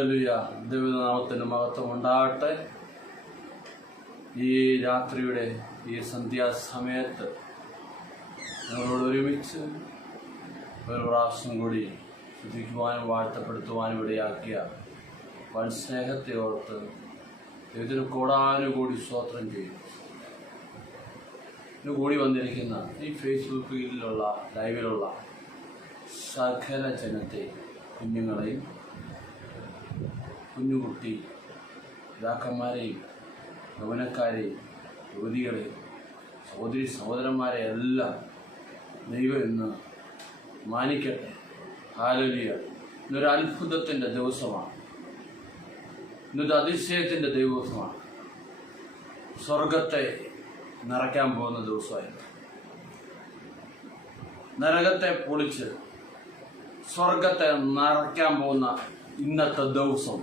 Hallelujah. ദൈവനാമത്തിന് മഹത്വം ഉണ്ടാകട്ടെ. ഈ രാത്രിയുടെ ഈ സന്ധ്യാസമയത്ത് ഞങ്ങളോട് ഒരുമിച്ച് ഒരു പ്രാവശ്യം കൂടി ശ്രദ്ധിക്കുവാനും വാഴ്ത്തപ്പെടുത്തുവാനും ഇടയാക്കിയ വൻ സ്നേഹത്തെ ഓർത്ത് ദൈവത്തിന് കോടാനുകൂടി സ്തോത്രം ചെയ്യും. ഇന്ന് കൂടി വന്നിരിക്കുന്ന ഈ ഫേസ്ബുക്കിലുള്ള ലൈവിലുള്ള സകല ജനത്തെ, കുഞ്ഞുങ്ങളെയും കുഞ്ഞുകുട്ടി പിതാക്കന്മാരെയും യൗവനക്കാരെയും യുവതികളെയും സഹോദരി സഹോദരന്മാരെ എല്ലാം ദൈവം ഇന്ന് മാനിക്കട്ടെ. ഹല്ലേലൂയ. ഇന്നൊരു അത്ഭുതത്തിൻ്റെ ദിവസമാണ്. ഇന്നൊരു അതിശയത്തിൻ്റെ ദിവസമാണ്. സ്വർഗത്തെ നിറയ്ക്കാൻ പോകുന്ന ദിവസമായിരുന്നു. നരകത്തെ പൊളിച്ച് സ്വർഗത്തെ നിറയ്ക്കാൻ പോകുന്ന ഇന്നത്തെ ദിവസം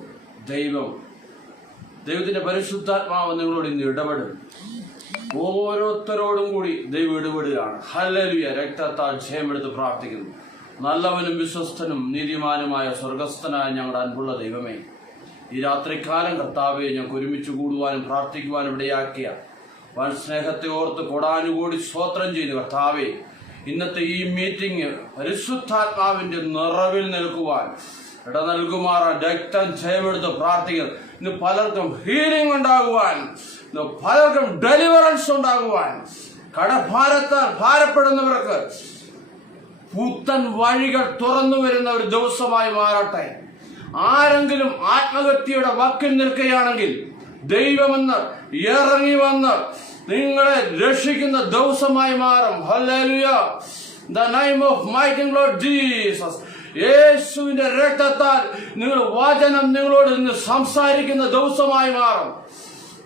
ദൈവത്തിൻ്റെ പരിശുദ്ധാത്മാവ് നിങ്ങളോട് ഇന്ന് ഇടപെടും. ഓരോരുത്തരോടും കൂടി ദൈവം ഇടപെടുകയാണ്. ഹല്ലേലൂയ. രക്തത്താൽ ജയമെടുത്ത് പ്രാർത്ഥിക്കുന്നു. നല്ലവനും വിശ്വസ്തനും നീതിമാനുമായ സ്വർഗസ്ഥനായ ഞങ്ങളുടെ അൻപുള്ള ദൈവമേ, ഈ രാത്രികാലം കർത്താവെ ഞങ്ങൾക്ക് ഒരുമിച്ച് കൂടുവാനും പ്രാർത്ഥിക്കുവാനും ഇടയാക്കിയ വൻ സ്നേഹത്തെ ഓർത്ത് കൊടാനുകൂടി സ്തോത്രം ചെയ്തു. കർത്താവെ, ഇന്നത്തെ ഈ മീറ്റിംഗ് പരിശുദ്ധാത്മാവിന്റെ നിറവിൽ നിൽക്കുവാൻ ഇട നൽകുമാറാൻ രക്തം ജയമെടുത്ത് പ്രാർത്ഥിക്കുന്നു. ഇന്ന് പലർക്കും ഹീലിംഗ് ഉണ്ടാകുവാൻ, ഇന്ന് പലർക്കും ഡെലിവറൻസ് ഉണ്ടാകുവാൻ, കടഭാരത്താൽ ഭാരപ്പെടുന്നവർക്ക് പുത്തൻ വഴികൾ തുറന്നു വരുന്ന ഒരു ദിവസമായി മാറട്ടെ. ആരെങ്കിലും ആത്മഹത്യയുടെ വക്കിൽ നിൽക്കുകയാണെങ്കിൽ ദൈവമെന്ന് ഇറങ്ങി വന്ന് നിങ്ങളെ രക്ഷിക്കുന്ന ദിവസമായി മാറും. Hallelujah. The name of mighty Lord Jesus. യേശുവിന്റെ രക്തത്താൽ നിങ്ങൾ വചനം നിങ്ങളോട് ഇന്ന് സംസാരിക്കുന്ന ദിവസമായി മാറും.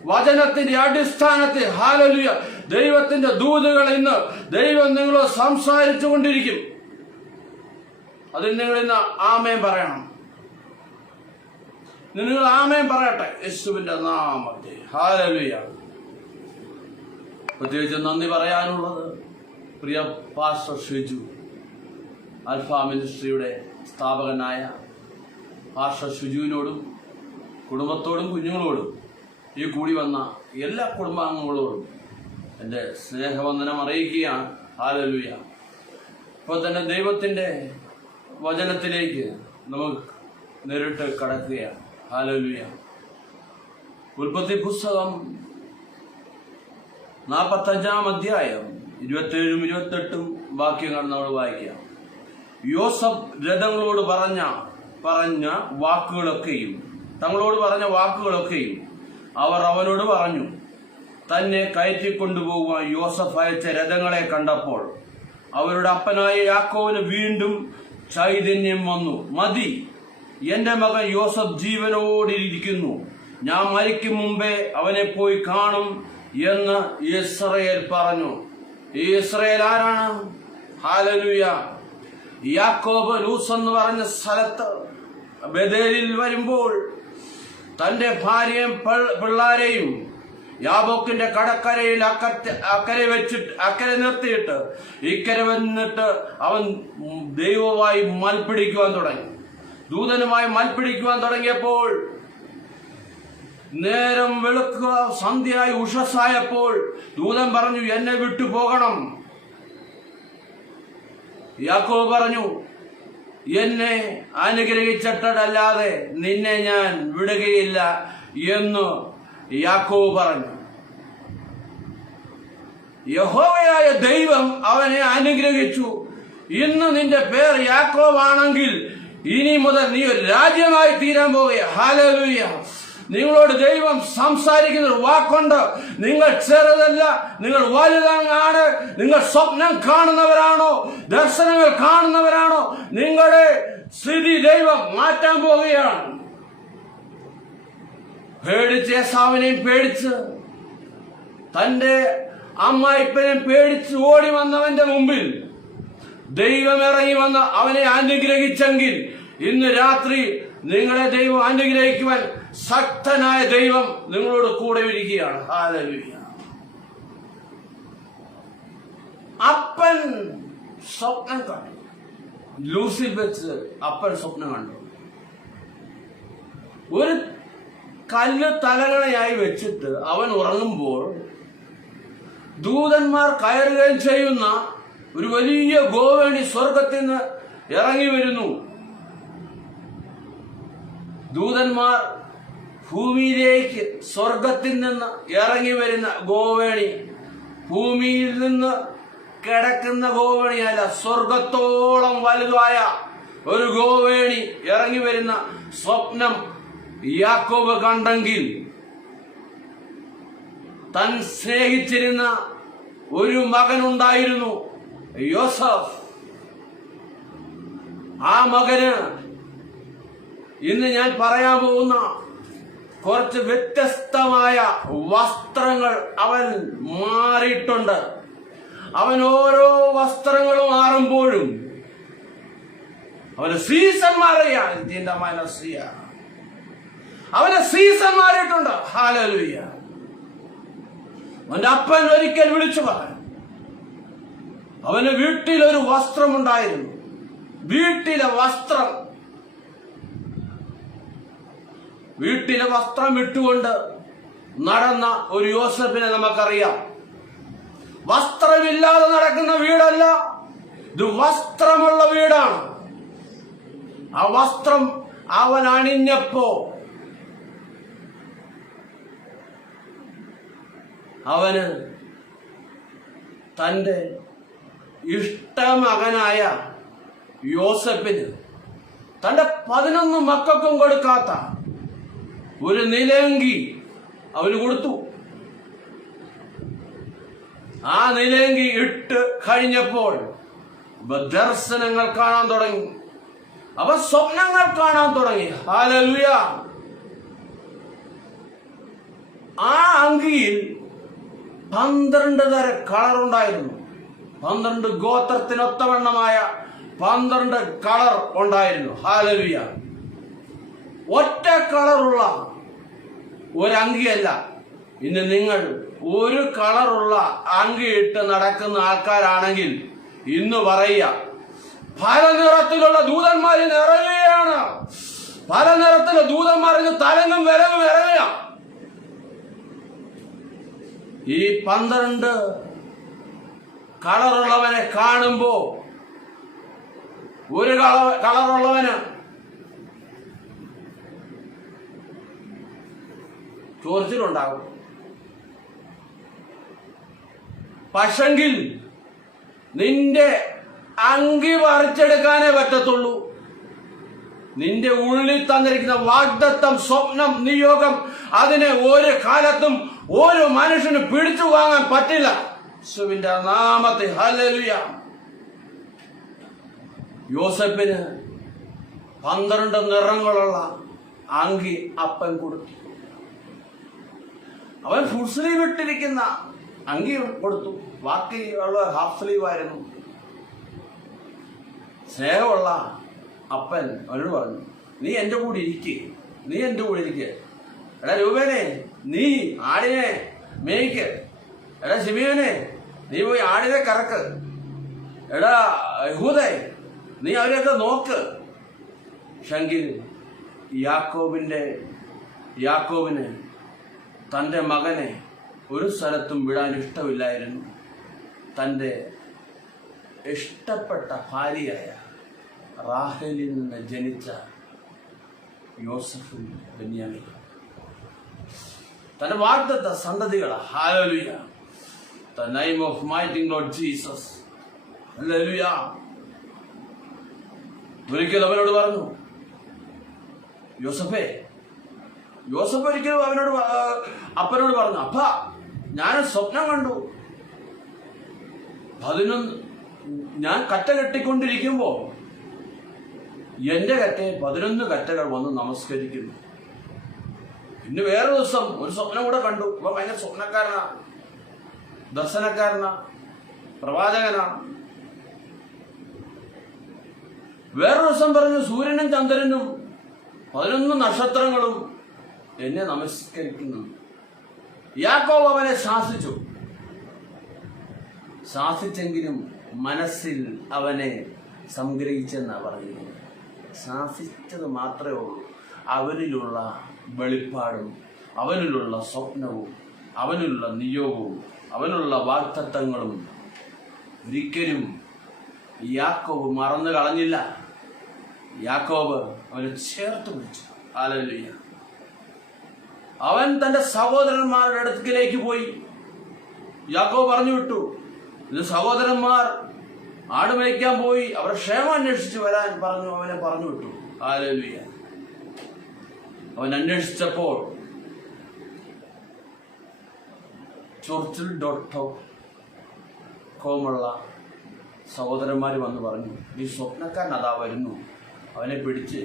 വചനത്തിന്റെ അടിസ്ഥാനത്തിൽ ഹല്ലേലൂയ ദൈവത്തിന്റെ ദൂതുകൾ ഇന്ന് ദൈവം നിങ്ങളോട് സംസാരിച്ചു കൊണ്ടിരിക്കും. അതിൽ നിങ്ങൾ ഇന്ന് ആമേൻ പറയണം. നിങ്ങൾ ആമേൻ പറയട്ടെ യേശുവിന്റെ നാമത്തിൽ. ഹല്ലേലൂയ. പ്രത്യേകിച്ച് നന്ദി പറയാനുള്ളത് പ്രിയ പാസ്റ്റർ ഷിജു, അൽഫ മിനിസ്ട്രിയുടെ സ്ഥാപകനായ പാസ്റ്റർ ഷിജുവിനോടും കുടുംബത്തോടും കുഞ്ഞുങ്ങളോടും ഈ കൂടി വന്ന എല്ലാ കുടുംബാംഗങ്ങളോടും എൻ്റെ സ്നേഹവന്ദനം അറിയിക്കുകയാണ്. ഹല്ലേലൂയ. ഇപ്പോൾ തന്നെ ദൈവത്തിൻ്റെ വചനത്തിലേക്ക് നമുക്ക് നേരിട്ട് കടക്കുകയാണ്. ഹല്ലേലൂയ. ഉൽപ്പത്തി പുസ്തകം 45-ാം അധ്യായം 27-ഉം 28-ഉം വാക്യങ്ങൾ നമ്മൾ വായിക്കാം. യോസഫ് രഥങ്ങളോട് പറഞ്ഞ വാക്കുകളൊക്കെയും തങ്ങളോട് പറഞ്ഞ വാക്കുകളൊക്കെയും അവർ അവനോട് പറഞ്ഞു. തന്നെ കയറ്റിക്കൊണ്ടുപോകുവാൻ യോസഫ് അയച്ച രഥങ്ങളെ കണ്ടപ്പോൾ അവരുടെ അപ്പനായ യാക്കോബിന് വീണ്ടും ചൈതന്യം വന്നു. മതി, എന്റെ മകൻ യോസഫ് ജീവനോടിരിക്കുന്നു, ഞാൻ മരിക്കും മുമ്പേ അവനെ പോയി കാണും എന്ന് ഇസ്രായേൽ പറഞ്ഞു. ഈ ഇസ്രായേൽ ആരാണ്? ഹല്ലേലൂയ. യാക്കോബ് ലൂസ് എന്ന് പറഞ്ഞ സ്ഥലത്ത് ബേഥേലിൽ വരുമ്പോൾ തന്റെ ഭാര്യയും പിള്ളാരെയും യാബോക്കിന്റെ കടക്കരയിൽ അക്കരെ നിർത്തിയിട്ട് ഇക്കരെ വന്നിട്ട് അവൻ ദൈവവുമായി മൽപ്പിടിക്കുവാൻ തുടങ്ങി. ദൂതനുമായി മൽപ്പിടിക്കുവാൻ തുടങ്ങിയപ്പോൾ നേരം വെളുക്കുക, സന്ധ്യയായി ഉഷസ്സായപ്പോൾ ദൂതൻ പറഞ്ഞു, എന്നെ വിട്ടു പോകണം. യാക്കോബ് പറഞ്ഞു, എന്നെ അനുഗ്രഹിച്ചിട്ടല്ലാതെ നിന്നെ ഞാൻ വിടുകയില്ല എന്ന് യാക്കോബ് പറഞ്ഞു. യഹോവയായ ദൈവം അവനെ അനുഗ്രഹിച്ചു. ഇന്ന് നിന്റെ പേർ യാക്കോബ് ആണെങ്കിൽ ഇനി മുതൽ നീ ഒരു രാജ്യമായി തീരാൻ പോവുക. ഹല്ലേലൂയ. നിങ്ങളോട് ദൈവം സംസാരിക്കുന്ന ഒരു വാക്കുണ്ട്. നിങ്ങൾ ചെറുതല്ല, നിങ്ങൾ വലുതാണ്. നിങ്ങൾ സ്വപ്നം കാണുന്നവരാണോ, ദർശനങ്ങൾ കാണുന്നവരാണോ, നിങ്ങളുടെ സ്ഥിതി ദൈവം മാറ്റാൻ പോവുകയാണ്. പേടിച്ച് ഏസാവിനെയും പേടിച്ച് തന്റെ അമ്മായിപ്പനെയും പേടിച്ച് ഓടി വന്നവന്റെ മുമ്പിൽ ദൈവം ഇറങ്ങി വന്ന് അവനെ അനുഗ്രഹിച്ചെങ്കിൽ ഇന്ന് രാത്രി നിങ്ങളെ ദൈവം അനുഗ്രഹിക്കുവാൻ ശക്തനായ ദൈവം നിങ്ങളോട് കൂടെ ഇരിക്കുകയാണ്. ഹല്ലേലൂയ. അപ്പൻ സ്വപ്നം കണ്ടു. ലൂസിൽ വെച്ച് അപ്പൻ സ്വപ്നം കണ്ടു. ഒരു കല്ല് തലകണയായി വെച്ചിട്ട് അവൻ ഉറങ്ങുമ്പോൾ ദൂതന്മാർ കയറുകയും ചെയ്യുന്ന ഒരു വലിയ ഗോവേണി സ്വർഗത്തിൽ നിന്ന് ഇറങ്ങി വരുന്നു. ദൂതന്മാർ ഭൂമിയിലേക്ക് സ്വർഗത്തിൽ നിന്ന് ഇറങ്ങി വരുന്ന ഗോവേണി ഭൂമിയിൽ നിന്ന് കിടക്കുന്ന ഗോവേണിയല്ല, സ്വർഗത്തോളം വലുതായ ഒരു ഗോവേണി ഇറങ്ങി വരുന്ന സ്വപ്നം യാക്കോബ് കണ്ടെങ്കിൽ താൻ സ്നേഹിച്ചിരുന്ന ഒരു മകനുണ്ടായിരുന്നു, യോസഫ്. ആ മകന് ഇന്ന് ഞാൻ പറയാൻ പോകുന്ന കുറച്ച് വ്യത്യസ്തമായ വസ്ത്രങ്ങൾ അവൻ മാറിയിട്ടുണ്ട്. അവൻ ഓരോ വസ്ത്രങ്ങളും മാറുമ്പോഴും അവന് സീസൺ മാറുകയാണ്. ഇതിന്റെ മനസ്സിയ അവന് സീസൺ മാറിയിട്ടുണ്ട്. ഹല്ലേലൂയ. അവന്റെ അപ്പൻ ഒരിക്കൽ വിളിച്ചു പറഞ്ഞു, അവന് വീട്ടിലൊരു വസ്ത്രമുണ്ടായിരുന്നു. വീട്ടിലെ വസ്ത്രം ഇട്ടുകൊണ്ട് നടന്ന ഒരു യോസഫിനെ നമുക്കറിയാം. വസ്ത്രമില്ലാതെ നടക്കുന്ന വീടല്ല, ഇത് വസ്ത്രമുള്ള വീടാണ്. ആ വസ്ത്രം അവൻ അണിഞ്ഞപ്പോ അവന് തന്റെ ഇഷ്ടമകനായ യോസഫിന് തന്റെ 11 മക്കൾക്കും കൊടുക്കാത്ത ഒരു നിലയങ്കി അവന് കൊടുത്തു. ആ നിലയങ്കി ഇട്ട് കഴിഞ്ഞപ്പോൾ ദർശനങ്ങൾ കാണാൻ തുടങ്ങി, അവ സ്വപ്നങ്ങൾ കാണാൻ തുടങ്ങി. ഹല്ലേലൂയ. ആ അങ്കിയിൽ 12 തരം കളറുണ്ടായിരുന്നു. 12 ഗോത്രത്തിനൊത്തവണ്ണമായ 12 കളർ ഉണ്ടായിരുന്നു. ഹല്ലേലൂയ. ഒറ്റ കളറുള്ള ഒരങ്കിയല്ല. ഇന്ന് നിങ്ങൾ ഒരു കളറുള്ള അങ്കി ഇട്ട് നടക്കുന്ന ആൾക്കാരാണെങ്കിൽ ഇന്ന് പറയുക, പല നിറത്തിലുള്ള ദൂതന്മാർ ഇറങ്ങുകയാണ്. പല നിറത്തിലുള്ള ദൂതന്മാർ ഇന്ന് തലങ്ങും വിലങ്ങും ഇറങ്ങുക. ഈ 12 കളറുള്ളവനെ കാണുമ്പോ ഒരു കളറുള്ളവന് ചോർച്ചിലുണ്ടാകും. പക്ഷെങ്കിൽ നിന്റെ അങ്കി പറിച്ചെടുക്കാനേ പറ്റത്തുള്ളൂ. നിന്റെ ഉള്ളിൽ തന്നിരിക്കുന്ന വാഗ്ദത്തം, സ്വപ്നം, നിയോഗം, അതിനെ ഒരു കാലത്തും ഒരു മനുഷ്യന് പിടിച്ചു വാങ്ങാൻ പറ്റില്ല. യേശുവിന്റെ നാമത്തിൽ ഹല്ലേലൂയ. യോസഫിന് 12 നിറങ്ങളുള്ള അങ്കി അപ്പൻ കൊടുത്തു. അവൻ ഫുൾ സ്ലീവ് ഇട്ടിരിക്കുന്ന അങ്കി കൊടുത്തു, ബാക്കിയുള്ള ഹാഫ് സ്ലീവ് ആയിരുന്നു. സ്നേഹമുള്ള അപ്പൻ അവനോട് പറഞ്ഞു, നീ എന്റെ കൂടെ ഇരിക്കുക. എടാ രൂപേനെ, നീ ആടിനെ മേയ്ക്ക്. എടാ ശിമിയോനെ, നീ പോയി ആടിനെ കറക്ക്. എടാ യഹൂദേ, നീ അവരെയൊക്കെ നോക്ക്. പക്ഷെങ്കിൽ യാക്കോബിന് തൻ്റെ മകനെ ഒരു സ്ഥലത്തും വിടാൻ ഇഷ്ടമില്ലായിരുന്നു. തൻ്റെ ഇഷ്ടപ്പെട്ട ഭാര്യയായ റാഹേലിൽ നിന്ന് ജനിച്ച യോസഫും ബെന്യാമീൻ തന്റെ വാഗ്ദത്ത സന്തതികളാ. Hallelujah. The name of mighty Lord Jesus. Hallelujah. ഒരിക്കൽ അവനോട് പറഞ്ഞു, യോസഫ് ഒരിക്കലും അപ്പനോട് പറഞ്ഞു, അപ്പ ഞാൻ സ്വപ്നം കണ്ടു. 11 ഞാൻ കറ്റ കെട്ടിക്കൊണ്ടിരിക്കുമ്പോ എന്റെ കറ്റയെ 11 കറ്റകൾ വന്ന് നമസ്കരിക്കുന്നു. പിന്നെ വേറെ ദിവസം ഒരു സ്വപ്നം കൂടെ കണ്ടു. അപ്പൊ ഭയങ്കര സ്വപ്നക്കാരനാ, ദർശനക്കാരനാ, പ്രവാചകനാണ്. വേറൊരു ദിവസം പറഞ്ഞു, സൂര്യനും ചന്ദ്രനും 11 നക്ഷത്രങ്ങളും എന്നെ നമസ്കരിക്കുന്നു. യാക്കോബ് അവനെ ശാസിച്ചെങ്കിലും മനസ്സിൽ അവനെ സംഗ്രഹിച്ചെന്നാ പറയുന്നത്. ശാസിച്ചത് മാത്രമേ ഉള്ളൂ, അവനിലുള്ള വെളിപ്പാടും അവനിലുള്ള സ്വപ്നവും അവനിലുള്ള നിയോഗവും അവനുള്ള വാഗ്ദത്തങ്ങളും ഒരിക്കലും യാക്കോബ് മറന്നു കളഞ്ഞില്ല. യാക്കോബ് അവനെ ചേർത്ത് പിടിച്ചു. ഹല്ലേലൂയ. അവൻ തന്റെ സഹോദരന്മാരുടെ അടുക്കിലേക്ക് പോയി. യാക്കോബ് പറഞ്ഞു വിട്ടു, ഇത് സഹോദരന്മാർ ആട് മേയ്ക്കാൻ പോയി, അവരുടെ ക്ഷേമം അന്വേഷിച്ച് വരാൻ അവനെ പറഞ്ഞു വിട്ടു. ഹല്ലേലൂയ. അവൻ അന്വേഷിച്ചപ്പോൾ ചൊർച്ചിൽ.കോമുള്ള സഹോദരന്മാർ വന്ന് പറഞ്ഞു, ഈ സ്വപ്നക്കാരൻ അതാ വരുന്നു, അവനെ പിടിച്ച്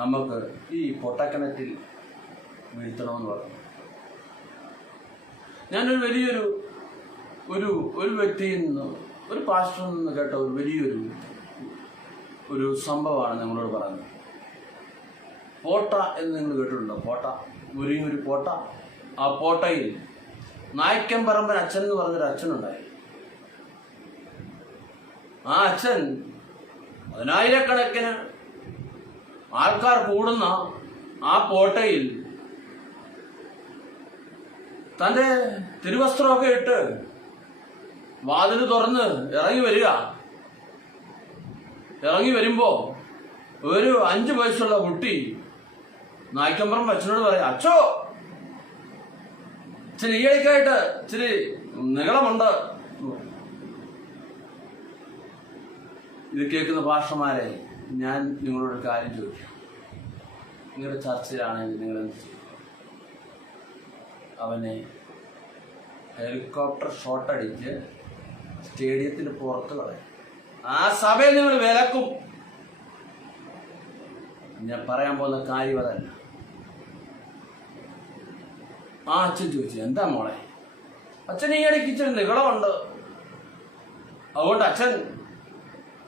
നമുക്ക് ഈ പൊട്ടക്കിണറ്റിൽ വീഴ്ത്തണമെന്ന് പറഞ്ഞു. ഞാനൊരു വലിയൊരു ഒരു വ്യക്തിയിൽ നിന്ന്, ഒരു പാസ്റ്ററിൽ നിന്ന് കേട്ട ഒരു വലിയൊരു സംഭവമാണ് നിങ്ങളോട് പറയുന്നത്. പോട്ട എന്ന് നിങ്ങൾ കേട്ടിട്ടുണ്ടോ? പോട്ട, ഒരു പോട്ട. ആ പോട്ടയിൽ നായ്ക്കമ്പറമ്പൻ അച്ഛൻ എന്ന് പറഞ്ഞൊരു അച്ഛനുണ്ടായി. ആ അച്ഛൻ 10,000-കണക്കിന് ആൾക്കാർ കൂടുന്ന ആ പോട്ടയിൽ തൻ്റെ തിരുവസ്ത്രമൊക്കെ ഇട്ട് വാതില് തുറന്ന് ഇറങ്ങി വരുമ്പോ ഒരു 5 വയസ്സുള്ള കുട്ടി നായ്ക്കമ്പറമ്പ് അച്ഛനോട് പറയാം, അച്ഛോ ഇച്ചിരി ഈയിടയ്ക്കായിട്ട് ഇച്ചിരി നീളമുണ്ട്. ഇത് കേൾക്കുന്ന ഭാഷമാരെ, ഞാൻ നിങ്ങളോട് കാര്യം ചോദിക്കാം. നിങ്ങളുടെ ചർച്ചയിലാണെങ്കിൽ നിങ്ങൾ എന്ത് ചെയ്യും? അവനെ ഹെലികോപ്റ്റർ ഷോട്ടടിച്ച് സ്റ്റേഡിയത്തിന് പുറത്ത് കളയും. ആ സഭയെ നിങ്ങൾ വിലക്കും. ഞാൻ പറയാൻ പോകുന്ന കാര്യം അതല്ല. ആ അച്ഛൻ ചോദിച്ചു, എന്താ മോളെ? അച്ഛൻ ഈ ഇടയ്ക്ക് ഇച്ചിരി നികളമുണ്ട്, അതുകൊണ്ട് അച്ഛൻ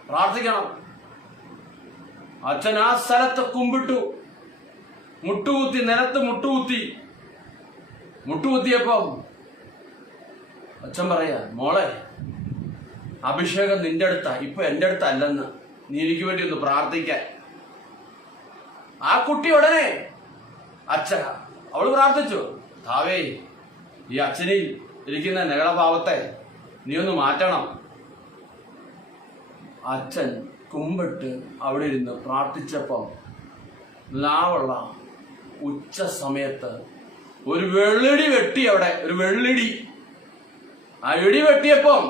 പ്രാർത്ഥിക്കണം. അച്ഛൻ ആ സ്ഥലത്ത് കുമ്പിട്ടു, മുട്ടുകുത്തി, നിലത്ത് മുട്ടുകുത്തിയപ്പം അച്ഛൻ പറയാ, മോളെ അഭിഷേകം നിന്റെ അടുത്താ, ഇപ്പൊ എന്റെ അടുത്തല്ലെന്ന്, നീ എനിക്ക് വേണ്ടി ഒന്ന് പ്രാർത്ഥിക്കാൻ. ആ കുട്ടി ഉടനെ അവള് പ്രാർത്ഥിച്ചു, താവേ ഈ അച്ഛനിൽ ഇരിക്കുന്ന നഗളഭാവത്തെ നീ ഒന്ന് മാറ്റണം. അച്ഛൻ കുമ്പിട്ട് അവിടെ ഇരുന്ന് പ്രാർത്ഥിച്ചപ്പം ലാവുള്ള ഉച്ച സമയത്ത് ഒരു വെള്ളിടി വെട്ടി. അവിടെ ഒരു വെള്ളിടി, ആ ഇടി വെട്ടിയപ്പം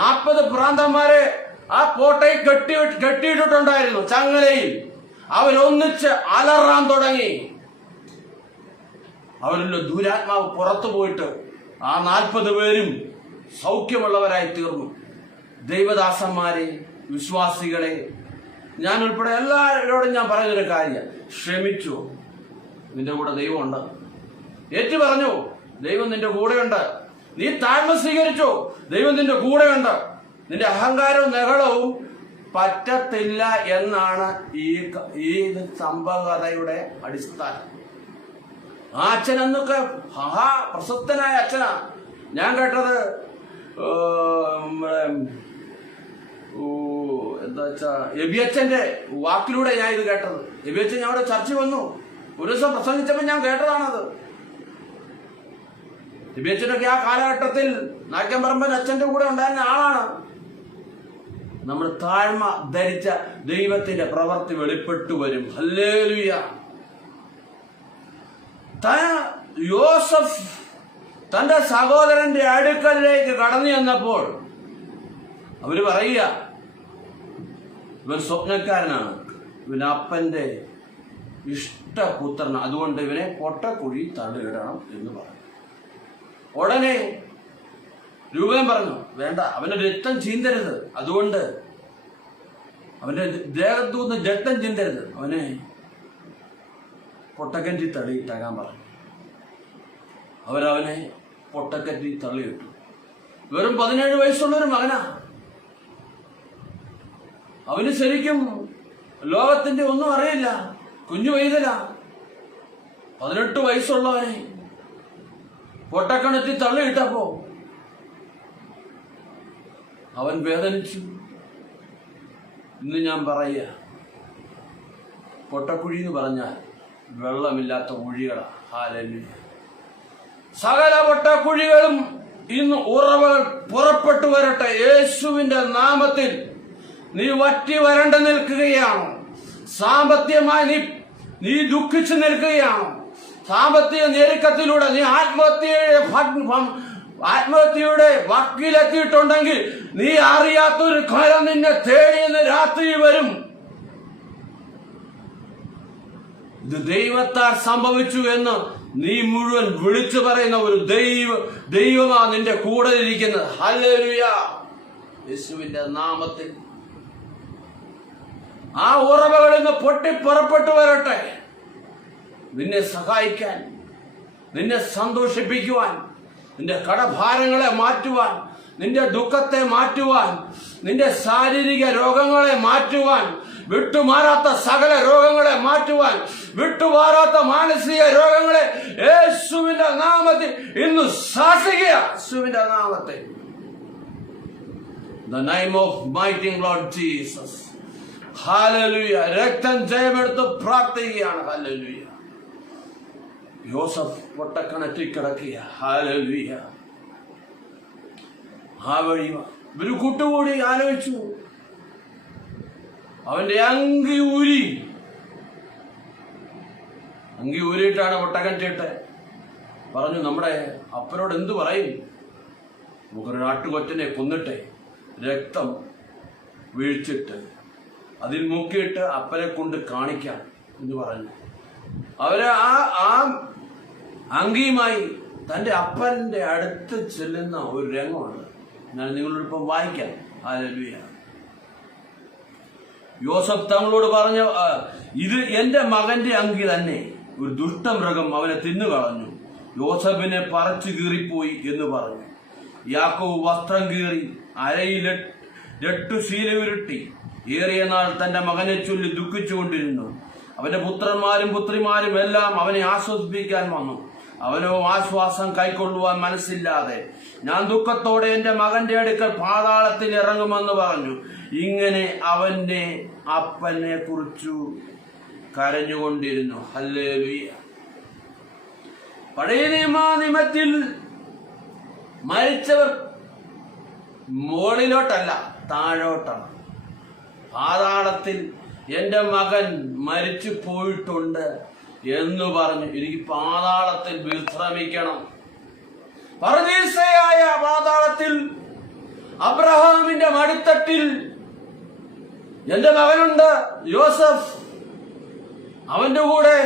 40 ഭ്രാന്തന്മാരെ ആ കോട്ടയിൽ കെട്ടിയിട്ടിട്ടുണ്ടായിരുന്നു ചങ്ങലയിൽ. അവരൊന്നിച്ച് അലറാൻ തുടങ്ങി. അവരുടെ ദുരാത്മാവ് പുറത്തു പോയിട്ട് ആ 40 പേരും സൗഖ്യമുള്ളവരായി തീർന്നു. ദൈവദാസന്മാരെ, വിശ്വാസികളെ, ഞാൻ ഉൾപ്പെടെ എല്ലാവരോടും ഞാൻ പറയുന്നൊരു കാര്യം, ക്ഷമിച്ചു. നിന്റെ കൂടെ ദൈവമുണ്ട്. ഏറ്റു പറഞ്ഞു, ദൈവം നിന്റെ കൂടെയുണ്ട്. നീ താഴ്മ സ്വീകരിച്ചു, ദൈവം നിന്റെ കൂടെയുണ്ട്. നിന്റെ അഹങ്കാരവും നെഹളവും പറ്റത്തില്ല എന്നാണ് ഈ സംഭവകഥയുടെ അടിസ്ഥാനം. ആ അച്ഛൻ എന്നൊക്കെ പ്രശസ്തനായ അച്ഛനാ. ഞാൻ കേട്ടത് എന്താ വെച്ചാ എബിയച്ഛന്റെ വാക്കിലൂടെ ഞാൻ ഇത് കേട്ടത്. എബിയച്ഛൻ ഞങ്ങളുടെ ചർച്ച വന്നു, ഒരു ദിവസം പ്രസംഗിച്ചപ്പോൾ ഞാൻ കേട്ടതാണത്. എബിയച്ഛനൊക്കെ ആ കാലഘട്ടത്തിൽ നായ്ക്കമ്പറമ്പൻ അച്ഛന്റെ കൂടെ ഉണ്ടായിരുന്ന ആളാണ്. നമ്മൾ താഴ്മ ധരിച്ച ദൈവത്തിന്റെ പ്രവൃത്തി വെളിപ്പെട്ടു വരും. ഹല്ലേലൂയ. യോസഫ് തന്റെ സഹോദരന്റെ അടുക്കലേക്ക് കടന്നു ചെന്നപ്പോൾ അവര് പറയുക, ഇവൻ സ്വപ്നക്കാരനാണ്, ഇവൻ അപ്പന്റെ ഇഷ്ടപുത്രൻ, അതുകൊണ്ട് ഇവനെ പൊട്ടക്കുഴി തള്ളിയിടണം എന്ന് പറഞ്ഞു. ഉടനെ രൂപൻ പറഞ്ഞു, വേണ്ട, അവന്റെ രക്തം ചീന്തരുത്, അതുകൊണ്ട് അവന്റെ ദേഹത്തുനിന്ന് രക്തം ചീന്തരുത്, അവനെ പൊട്ടക്കറ്റി തള്ളിയിട്ടാകാൻ പറഞ്ഞു. അവരവനെ പൊട്ടക്കറ്റി തള്ളിയിട്ടു. വെറും 17 വയസ്സുള്ളൊരു മകനാ. അവന് ശരിക്കും ലോകത്തിന്റെ ഒന്നും അറിയില്ല, കുഞ്ഞു വൈതല. 18 വയസ്സുള്ളവനെ പൊട്ടക്കിണറ്റി തള്ളിയിട്ടപ്പോ അവൻ വേദനിച്ചു. ഇന്ന് ഞാൻ പറയുക, പൊട്ടക്കുഴി എന്ന് പറഞ്ഞാൽ വെള്ളമില്ലാത്ത കുഴികളാണ്. ഹല്ലേലൂയ. സകല പൊട്ടക്കുഴികളും ഇന്ന് ഉറവകൾ പുറപ്പെട്ടു വരട്ടെ യേശുവിന്റെ നാമത്തിൽ. നീ വറ്റി വരണ്ട് നിൽക്കുകയാണോ? സാമ്പത്തികമായി നീ ദുഃഖിച്ചു നിൽക്കുകയാണോ? സാമ്പത്തിക ഞെരുക്കത്തിലൂടെ നീ ആത്മഹത്യയുടെ വക്കിലെത്തിയിട്ടുണ്ടെങ്കിൽ നീ അറിയാത്തൊരു കാര്യം നിന്നെ തേടിയെന്ന് രാത്രി വരും. ഇത് ദൈവത്താൽ സംഭവിച്ചു എന്ന് നീ മുഴുവൻ വിളിച്ചു പറയുന്ന ഒരു ദൈവമാ നിന്റെ കൂടെ ഇരിക്കുന്നത്. ഹല്ലേലൂയ. യേശുവിന്റെ നാമത്തിൽ ആ ഉറവകളിൽ നിന്ന് പൊട്ടിപ്പുറപ്പെട്ടു വരട്ടെ. നിന്നെ സഹായിക്കാൻ, നിന്നെ സന്തോഷിപ്പിക്കുവാൻ, നിന്റെ കടഭാരങ്ങളെ മാറ്റുവാൻ, നിന്റെ ദുഃഖത്തെ മാറ്റുവാൻ, നിന്റെ ശാരീരിക രോഗങ്ങളെ മാറ്റുവാൻ, വിട്ടുമാറാത്ത സകല രോഗങ്ങളെ മാറ്റുവാൻ, വിട്ടുമാറാത്ത മാനസിക രോഗങ്ങളെ യേശുവിന്റെ നാമത്തിൽ ഇന്ന് ശാസിക്കുക. യേശുവിന്റെ നാമത്തിൽ. The name of mighty Lord Jesus. Hallelujah. രക്തം ജയമെടുത്ത് പ്രാർത്ഥിക്കുകയാണ്. ഹല്ലേലൂയ. യോസഫ് പൊട്ടക്കിണറ്റിൽ കിടക്കുക. ഹല്ലേലൂയ. ആ വഴി ഒരു കൂട്ടുകൂടി ആലോചിച്ചു. അവന്റെ അങ്കി ഊരിയിട്ടാണ് പൊട്ടക്കിണറ്റിട്ട് പറഞ്ഞു, നമ്മുടെ അപ്പനോട് എന്തു പറയും? നമുക്കൊരു നാട്ടുകൊറ്റനെ കൊന്നിട്ടെ രക്തം വീഴ്ചിട്ട് അതിൽ മുക്കിയിട്ട് അപ്പനെ കൊണ്ട് കാണിക്കാം എന്ന് പറഞ്ഞു. അവര് ആ അങ്കിയുമായി തന്റെ അപ്പന്റെ അടുത്ത് ചെല്ലുന്ന ഒരു രംഗമാണ് ഞാൻ നിങ്ങളോടൊപ്പം വായിക്കാം. ഹല്ലേലൂയ. യോസഫ് തങ്ങളോട് പറഞ്ഞു, ഇത് എന്റെ മകന്റെ അങ്കി തന്നെ. ഒരു ദുഷ്ടമൃഗം അവനെ തിന്നുകളഞ്ഞു, യോസഫിനെ പറിച്ചു കീറിപ്പോയി എന്ന് പറഞ്ഞു. യാക്കോബ് വസ്ത്രം കീറി അരയിൽ 8 ശീല ഉരുട്ടി ഏറിയ നാൾ തന്റെ മകനെ ചൊല്ലി ദുഃഖിച്ചുകൊണ്ടിരുന്നു. അവന്റെ പുത്രന്മാരും പുത്രിമാരും എല്ലാം അവനെ ആശ്വസിപ്പിക്കാൻ വന്നു. അവനോ ആശ്വാസം കൈക്കൊള്ളുവാൻ മനസ്സില്ലാതെ ഞാൻ ദുഃഖത്തോടെ എന്റെ മകന്റെ അടുക്കൽ പാതാളത്തിൽ ഇറങ്ങുമെന്ന് പറഞ്ഞു. ഇങ്ങനെ അവന്റെ അപ്പനെ കുറിച്ചു കരഞ്ഞുകൊണ്ടിരുന്നു. ഹല്ലേലൂയ. പഴയ നിയമത്തിൽ മരിച്ചവർ മുകളിലോട്ടല്ല താഴോട്ടാണ്. പാതാളത്തിൽ എന്റെ മകൻ മരിച്ചു പോയിട്ടുണ്ട് എന്ന് പറഞ്ഞു. എനിക്ക് പാതാളത്തിൽ വിശ്രമിക്കണം. പരദീസയായ പാതാളത്തിൽ അബ്രഹാമിന്റെ മടിത്തട്ടിൽ എന്റെ മകനുണ്ട് യോസഫ്. അവന്റെ കൂടെ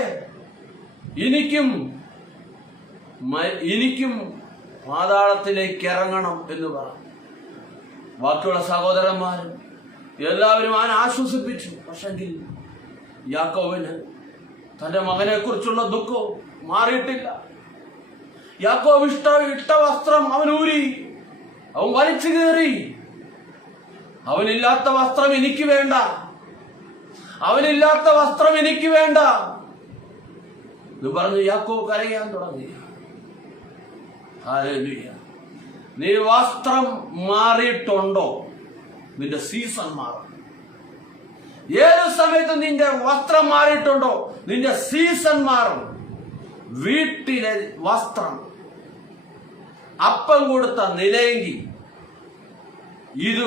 എനിക്കും പാതാളത്തിലേക്ക് ഇറങ്ങണം എന്ന് പറഞ്ഞു. ബാക്കിയുള്ള സഹോദരന്മാരും എല്ലാവരും അവനെ ആശ്വസിപ്പിച്ചു. പക്ഷെങ്കിൽ യാക്കോബിന് തന്റെ മകനെ കുറിച്ചുള്ള ദുഃഖവും മാറിയിട്ടില്ല. യാക്കോബ് ഇട്ട വസ്ത്രം അവൻ ഊരി, അവൻ വലിച്ചു കയറി. അവനില്ലാത്ത വസ്ത്രം എനിക്ക് വേണ്ട, അവനില്ലാത്ത വസ്ത്രം എനിക്ക് വേണ്ട എന്ന് പറഞ്ഞു യാക്കോബ് കരയാൻ തുടങ്ങി. ഹല്ലേലൂയ. നീ വസ്ത്രം മാറിയിട്ടുണ്ടോ? നിന്റെ സീസൺ മാറും. ഏത് സമയത്ത് നിന്റെ വസ്ത്രം മാറിയിട്ടുണ്ടോ നിന്റെ സീസൺ മാറും. വീട്ടിലെ വസ്ത്രം, അപ്പം കൊടുത്ത നിലയെങ്കി ഇത്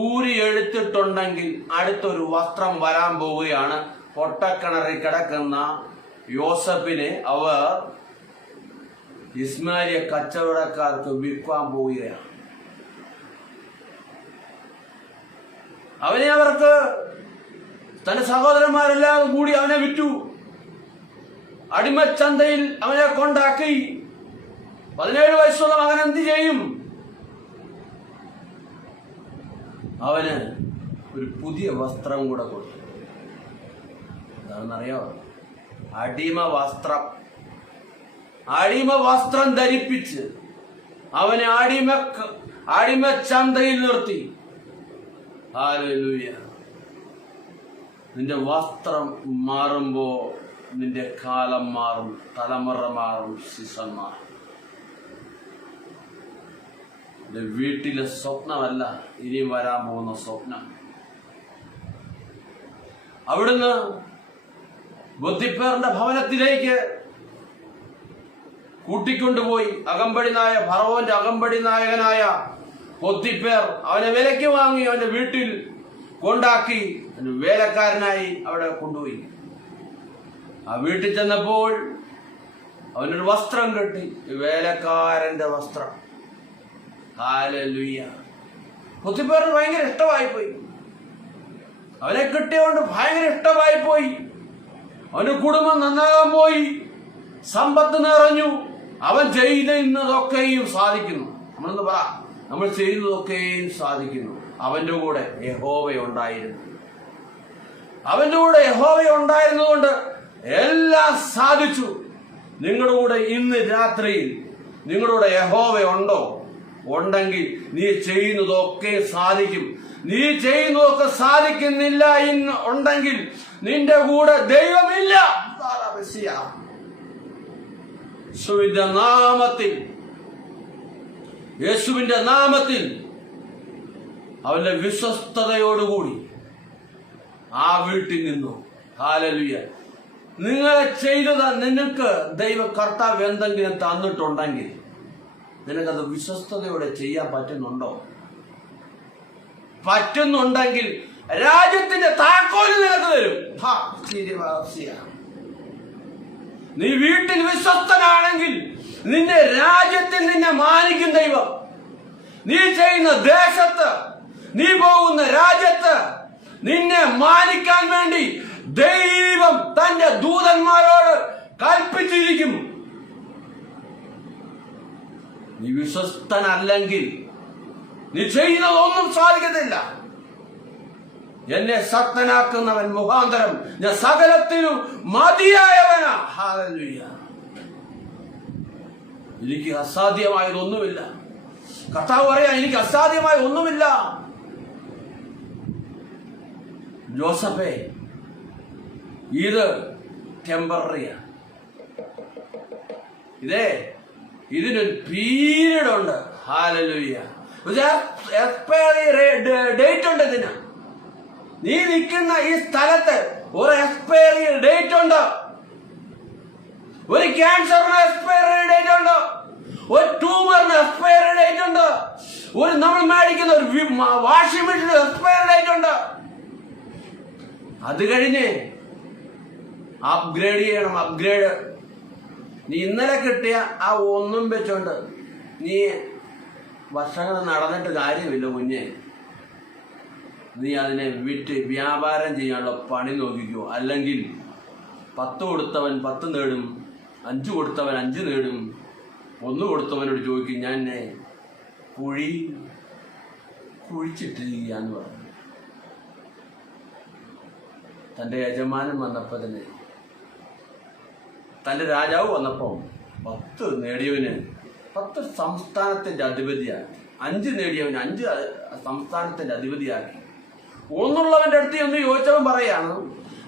ഊരി എടുത്തിട്ടുണ്ടെങ്കിൽ അടുത്തൊരു വസ്ത്രം വരാൻ പോവുകയാണ്. പൊട്ടക്കിണറിൽ കിടക്കുന്ന യോസഫിനെ അവർ ഇസ്മായിലിയ കച്ചവടക്കാർക്ക് വിൽക്കാൻ പോവുകയാണ്. അവനെ അവർക്ക് തന്റെ സഹോദരന്മാരെല്ലാം കൂടി അവനെ വിറ്റു. അടിമച്ചന്തയിൽ അവനെ കൊണ്ടാക്കി. 17 വയസ്സുള്ള മകൻ എന്ത് ചെയ്യും? അവന് ഒരു പുതിയ വസ്ത്രം കൂടെ കൊടുത്തു. എന്താണെന്നറിയാമോ? അടിമ വസ്ത്രം ധരിപ്പിച്ച് അവനെ അടിമച്ചന്തയിൽ നിർത്തി. ഹല്ലേലൂയ. നിന്റെ വസ്ത്രം മാറുമ്പോ നിന്റെ കാലം മാറും, തലമുറ മാറും, സീസൺ മാറും. വീട്ടിലെ സ്വപ്നമല്ല ഇനി വരാൻ പോകുന്ന സ്വപ്നം. അവിടുന്ന് പോത്തിഫേറിന്റെ ഭവനത്തിലേക്ക് കൂട്ടിക്കൊണ്ടുപോയി. ഫറവോന്റെ അകമ്പടി നായകനായ പോത്തിഫേർ അവനെ വിലയ്ക്ക് വാങ്ങി അവന്റെ വീട്ടിൽ കൊണ്ടാക്കി വേലക്കാരനായി അവിടെ കൊണ്ടുപോയി. ആ വീട്ടിൽ ചെന്നപ്പോൾ അവനൊരു വസ്ത്രം കെട്ടി, വേലക്കാരന്റെ വസ്ത്രം. ഹല്ലേലൂയ. പോത്തിഫേറിന് ഭയങ്കര ഇഷ്ടമായി പോയി. അവനെ കിട്ടിയതുകൊണ്ട് ഭയങ്കര ഇഷ്ടമായി പോയി. അവന് കുടുംബം നന്നാകാൻ പോയി, സമ്പത്ത് നിറഞ്ഞു. അവൻ ചെയ്യുന്നതൊക്കെയും സാധിക്കുന്നു. നമ്മളെന്ന് പറ, നമ്മൾ ചെയ്യുന്നതൊക്കെയും സാധിക്കുന്നു. അവന്റെ കൂടെ യഹോവ ഉണ്ടായിരുന്നു. അവന്റെ കൂടെ യഹോവ ഉണ്ടായിരുന്നതുകൊണ്ട് എല്ലാം സാധിച്ചു. നിങ്ങളുടെ കൂടെ ഇന്ന് രാത്രിയിൽ നിങ്ങളുടെ കൂടെ യഹോവ ഉണ്ടോ? ഉണ്ടെങ്കിൽ നീ ചെയ്യുന്നതൊക്കെ സാധിക്കും. നീ ചെയ്യുന്നതൊക്കെ സാധിക്കുന്നില്ല ഉണ്ടെങ്കിൽ നിന്റെ കൂടെ ദൈവമില്ല. യേശുവിന്റെ നാമത്തിൽ അവന്റെ വിശ്വസ്തയോടുകൂടി ആ വീട്ടിൽ നിന്നു. ഹല്ലേലൂയ. നിങ്ങളെ ചെയ്തത് നിനക്ക് ദൈവ കർത്താവ് എന്തെങ്കിലും തന്നിട്ടുണ്ടെങ്കിൽ നിനക്കത് വിശ്വസ്തയോടെ ചെയ്യാൻ പറ്റുന്നുണ്ടോ? പറ്റുന്നുണ്ടെങ്കിൽ രാജ്യത്തിന്റെ താക്കോല് നിനക്ക് തരും. നീ വീട്ടിൽ വിശ്വസ്തനാണെങ്കിൽ നിന്റെ രാജ്യത്തിൽ നിന്നെ മാനിക്കും ദൈവം. നീ ചെയ്യുന്ന ദേശത്ത്, നീ പോകുന്ന രാജ്യത്ത് നിന്നെ മാനിക്കാൻ വേണ്ടി ദൈവം തന്റെ ദൂതന്മാരോട് കൽപ്പിച്ചിരിക്കും. നീ വിശ്വസ്തനല്ലെങ്കിൽ നീ ചെയ്യുന്നതൊന്നും സാധിക്കത്തില്ല. എന്നെ ശക്തനാക്കുന്നവൻ മുഖാന്തരം ഞാൻ സകലത്തിലും മതിയായവനാ. ഹല്ലേലൂയ. എനിക്ക് അസാധ്യമായതൊന്നുമില്ല. കർത്താവ് പറയാ, എനിക്ക് അസാധ്യമായ ഒന്നുമില്ല. ജോസഫേ, ഇത് ടെമ്പററിയാ. ഇതിനൊരു പീരീഡ് ഉണ്ട്. ഹല്ലേലൂയ. എക്സ്പയറി ഡേറ്റ് ഉണ്ട് ഇതിന്. നീ നിൽക്കുന്ന ഈ സ്ഥലത്ത് ഒരു എക്സ്പയറി ഡേറ്റ് ഉണ്ട്. ഒരു ക്യാൻസറിന് എക്സ്പയറി ഡേറ്റ് ഉണ്ട്. ഒരു ട്യൂമറിന് എക്സ്പയറി ഡേറ്റ് ഉണ്ട്. നമ്മൾ മേടിക്കുന്ന ഒരു വാഷിംഗ് മെഷീന് എക്സ്പയറി ഡേറ്റ് ഉണ്ട്. അത് കഴിഞ്ഞ് അപ്ഗ്രേഡ് ചെയ്യണം. അപ്ഗ്രേഡ്. നീ ഇന്നലെ കിട്ടിയ ആ ഒന്നും വെച്ചോണ്ട് നീ വർഷങ്ങൾ നടന്നിട്ട് കാര്യമില്ല കുഞ്ഞെ. നീ അതിനെ വിറ്റ് വ്യാപാരം ചെയ്യാനുള്ള പണി നോക്കിക്കോ. അല്ലെങ്കിൽ 10 കൊടുത്തവൻ 10 നേടും, 5 കൊടുത്തവൻ 5 നേടും. 1 കൊടുത്തവനോട് ചോദിക്കും, ഞാൻ കുഴിച്ചിട്ടിരിക്കുകയെന്ന് പറഞ്ഞു. തൻ്റെ യജമാനൻ വന്നപ്പോൾ തന്നെ, തൻ്റെ രാജാവ് വന്നപ്പോൾ 10 നേടിയവന് 10 സംസ്ഥാനത്തിന്റെ അധിപതിയാക്കി. 5 നേടിയവന് 5 സംസ്ഥാനത്തിന്റെ അധിപതിയാക്കി. 1 അടുത്ത് എന്ന് ചോദിച്ചവൻ പറയാണ്,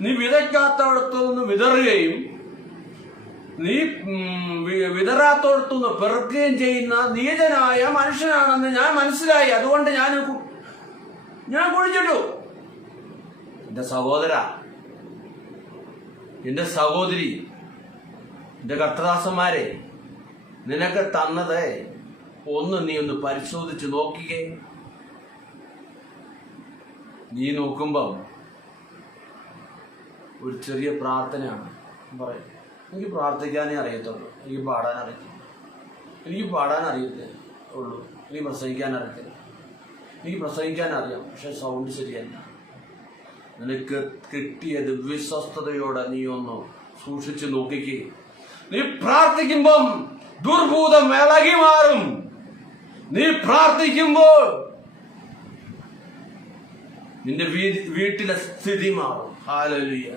നീ വിതയ്ക്കാത്തടത്തുനിന്ന് വിതറുകയും നീ വിതറാത്തടത്തുനിന്ന് പെറുക്കുകയും ചെയ്യുന്ന നീചനായ മനുഷ്യനാണെന്ന് ഞാൻ മനസ്സിലായി. അതുകൊണ്ട് ഞാൻ കുഴിച്ചിട്ടു. എന്റെ സഹോദര, എന്റെ സഹോദരി, എന്റെ കർത്തദാസന്മാരെ, നിനക്ക് തന്നത് നീ ഒന്ന് പരിശോധിച്ച് നോക്കിക്കേ. നീ നോക്കുമ്പം ഒരു ചെറിയ പ്രാർത്ഥനയാണ്. പറയും, എനിക്ക് പ്രാർത്ഥിക്കാനേ അറിയത്തുള്ളൂ, എനിക്ക് പാടാൻ അറിയത്തില്ല, എനിക്ക് പാടാൻ അറിയത്തില്ല ഉള്ളൂ, എനിക്ക് പ്രസംഗിക്കാൻ അറിയത്തില്ല, എനിക്ക് പ്രസംഗിക്കാൻ അറിയാം, പക്ഷെ സൗണ്ട് ശരിയല്ല. നിനക്ക് കിട്ടിയത് വിശ്വസ്തയോടെ നീ ഒന്ന് സൂക്ഷിച്ചു നോക്കിക്കേ. നീ പ്രാർത്ഥിക്കുമ്പം ദുർഭൂതം ഇളകി മാറും. നീ പ്രാർത്ഥിക്കുമ്പോൾ നിന്റെ വീട്ടിലെ സ്ഥിതി മാറും. ഹല്ലേലൂയ.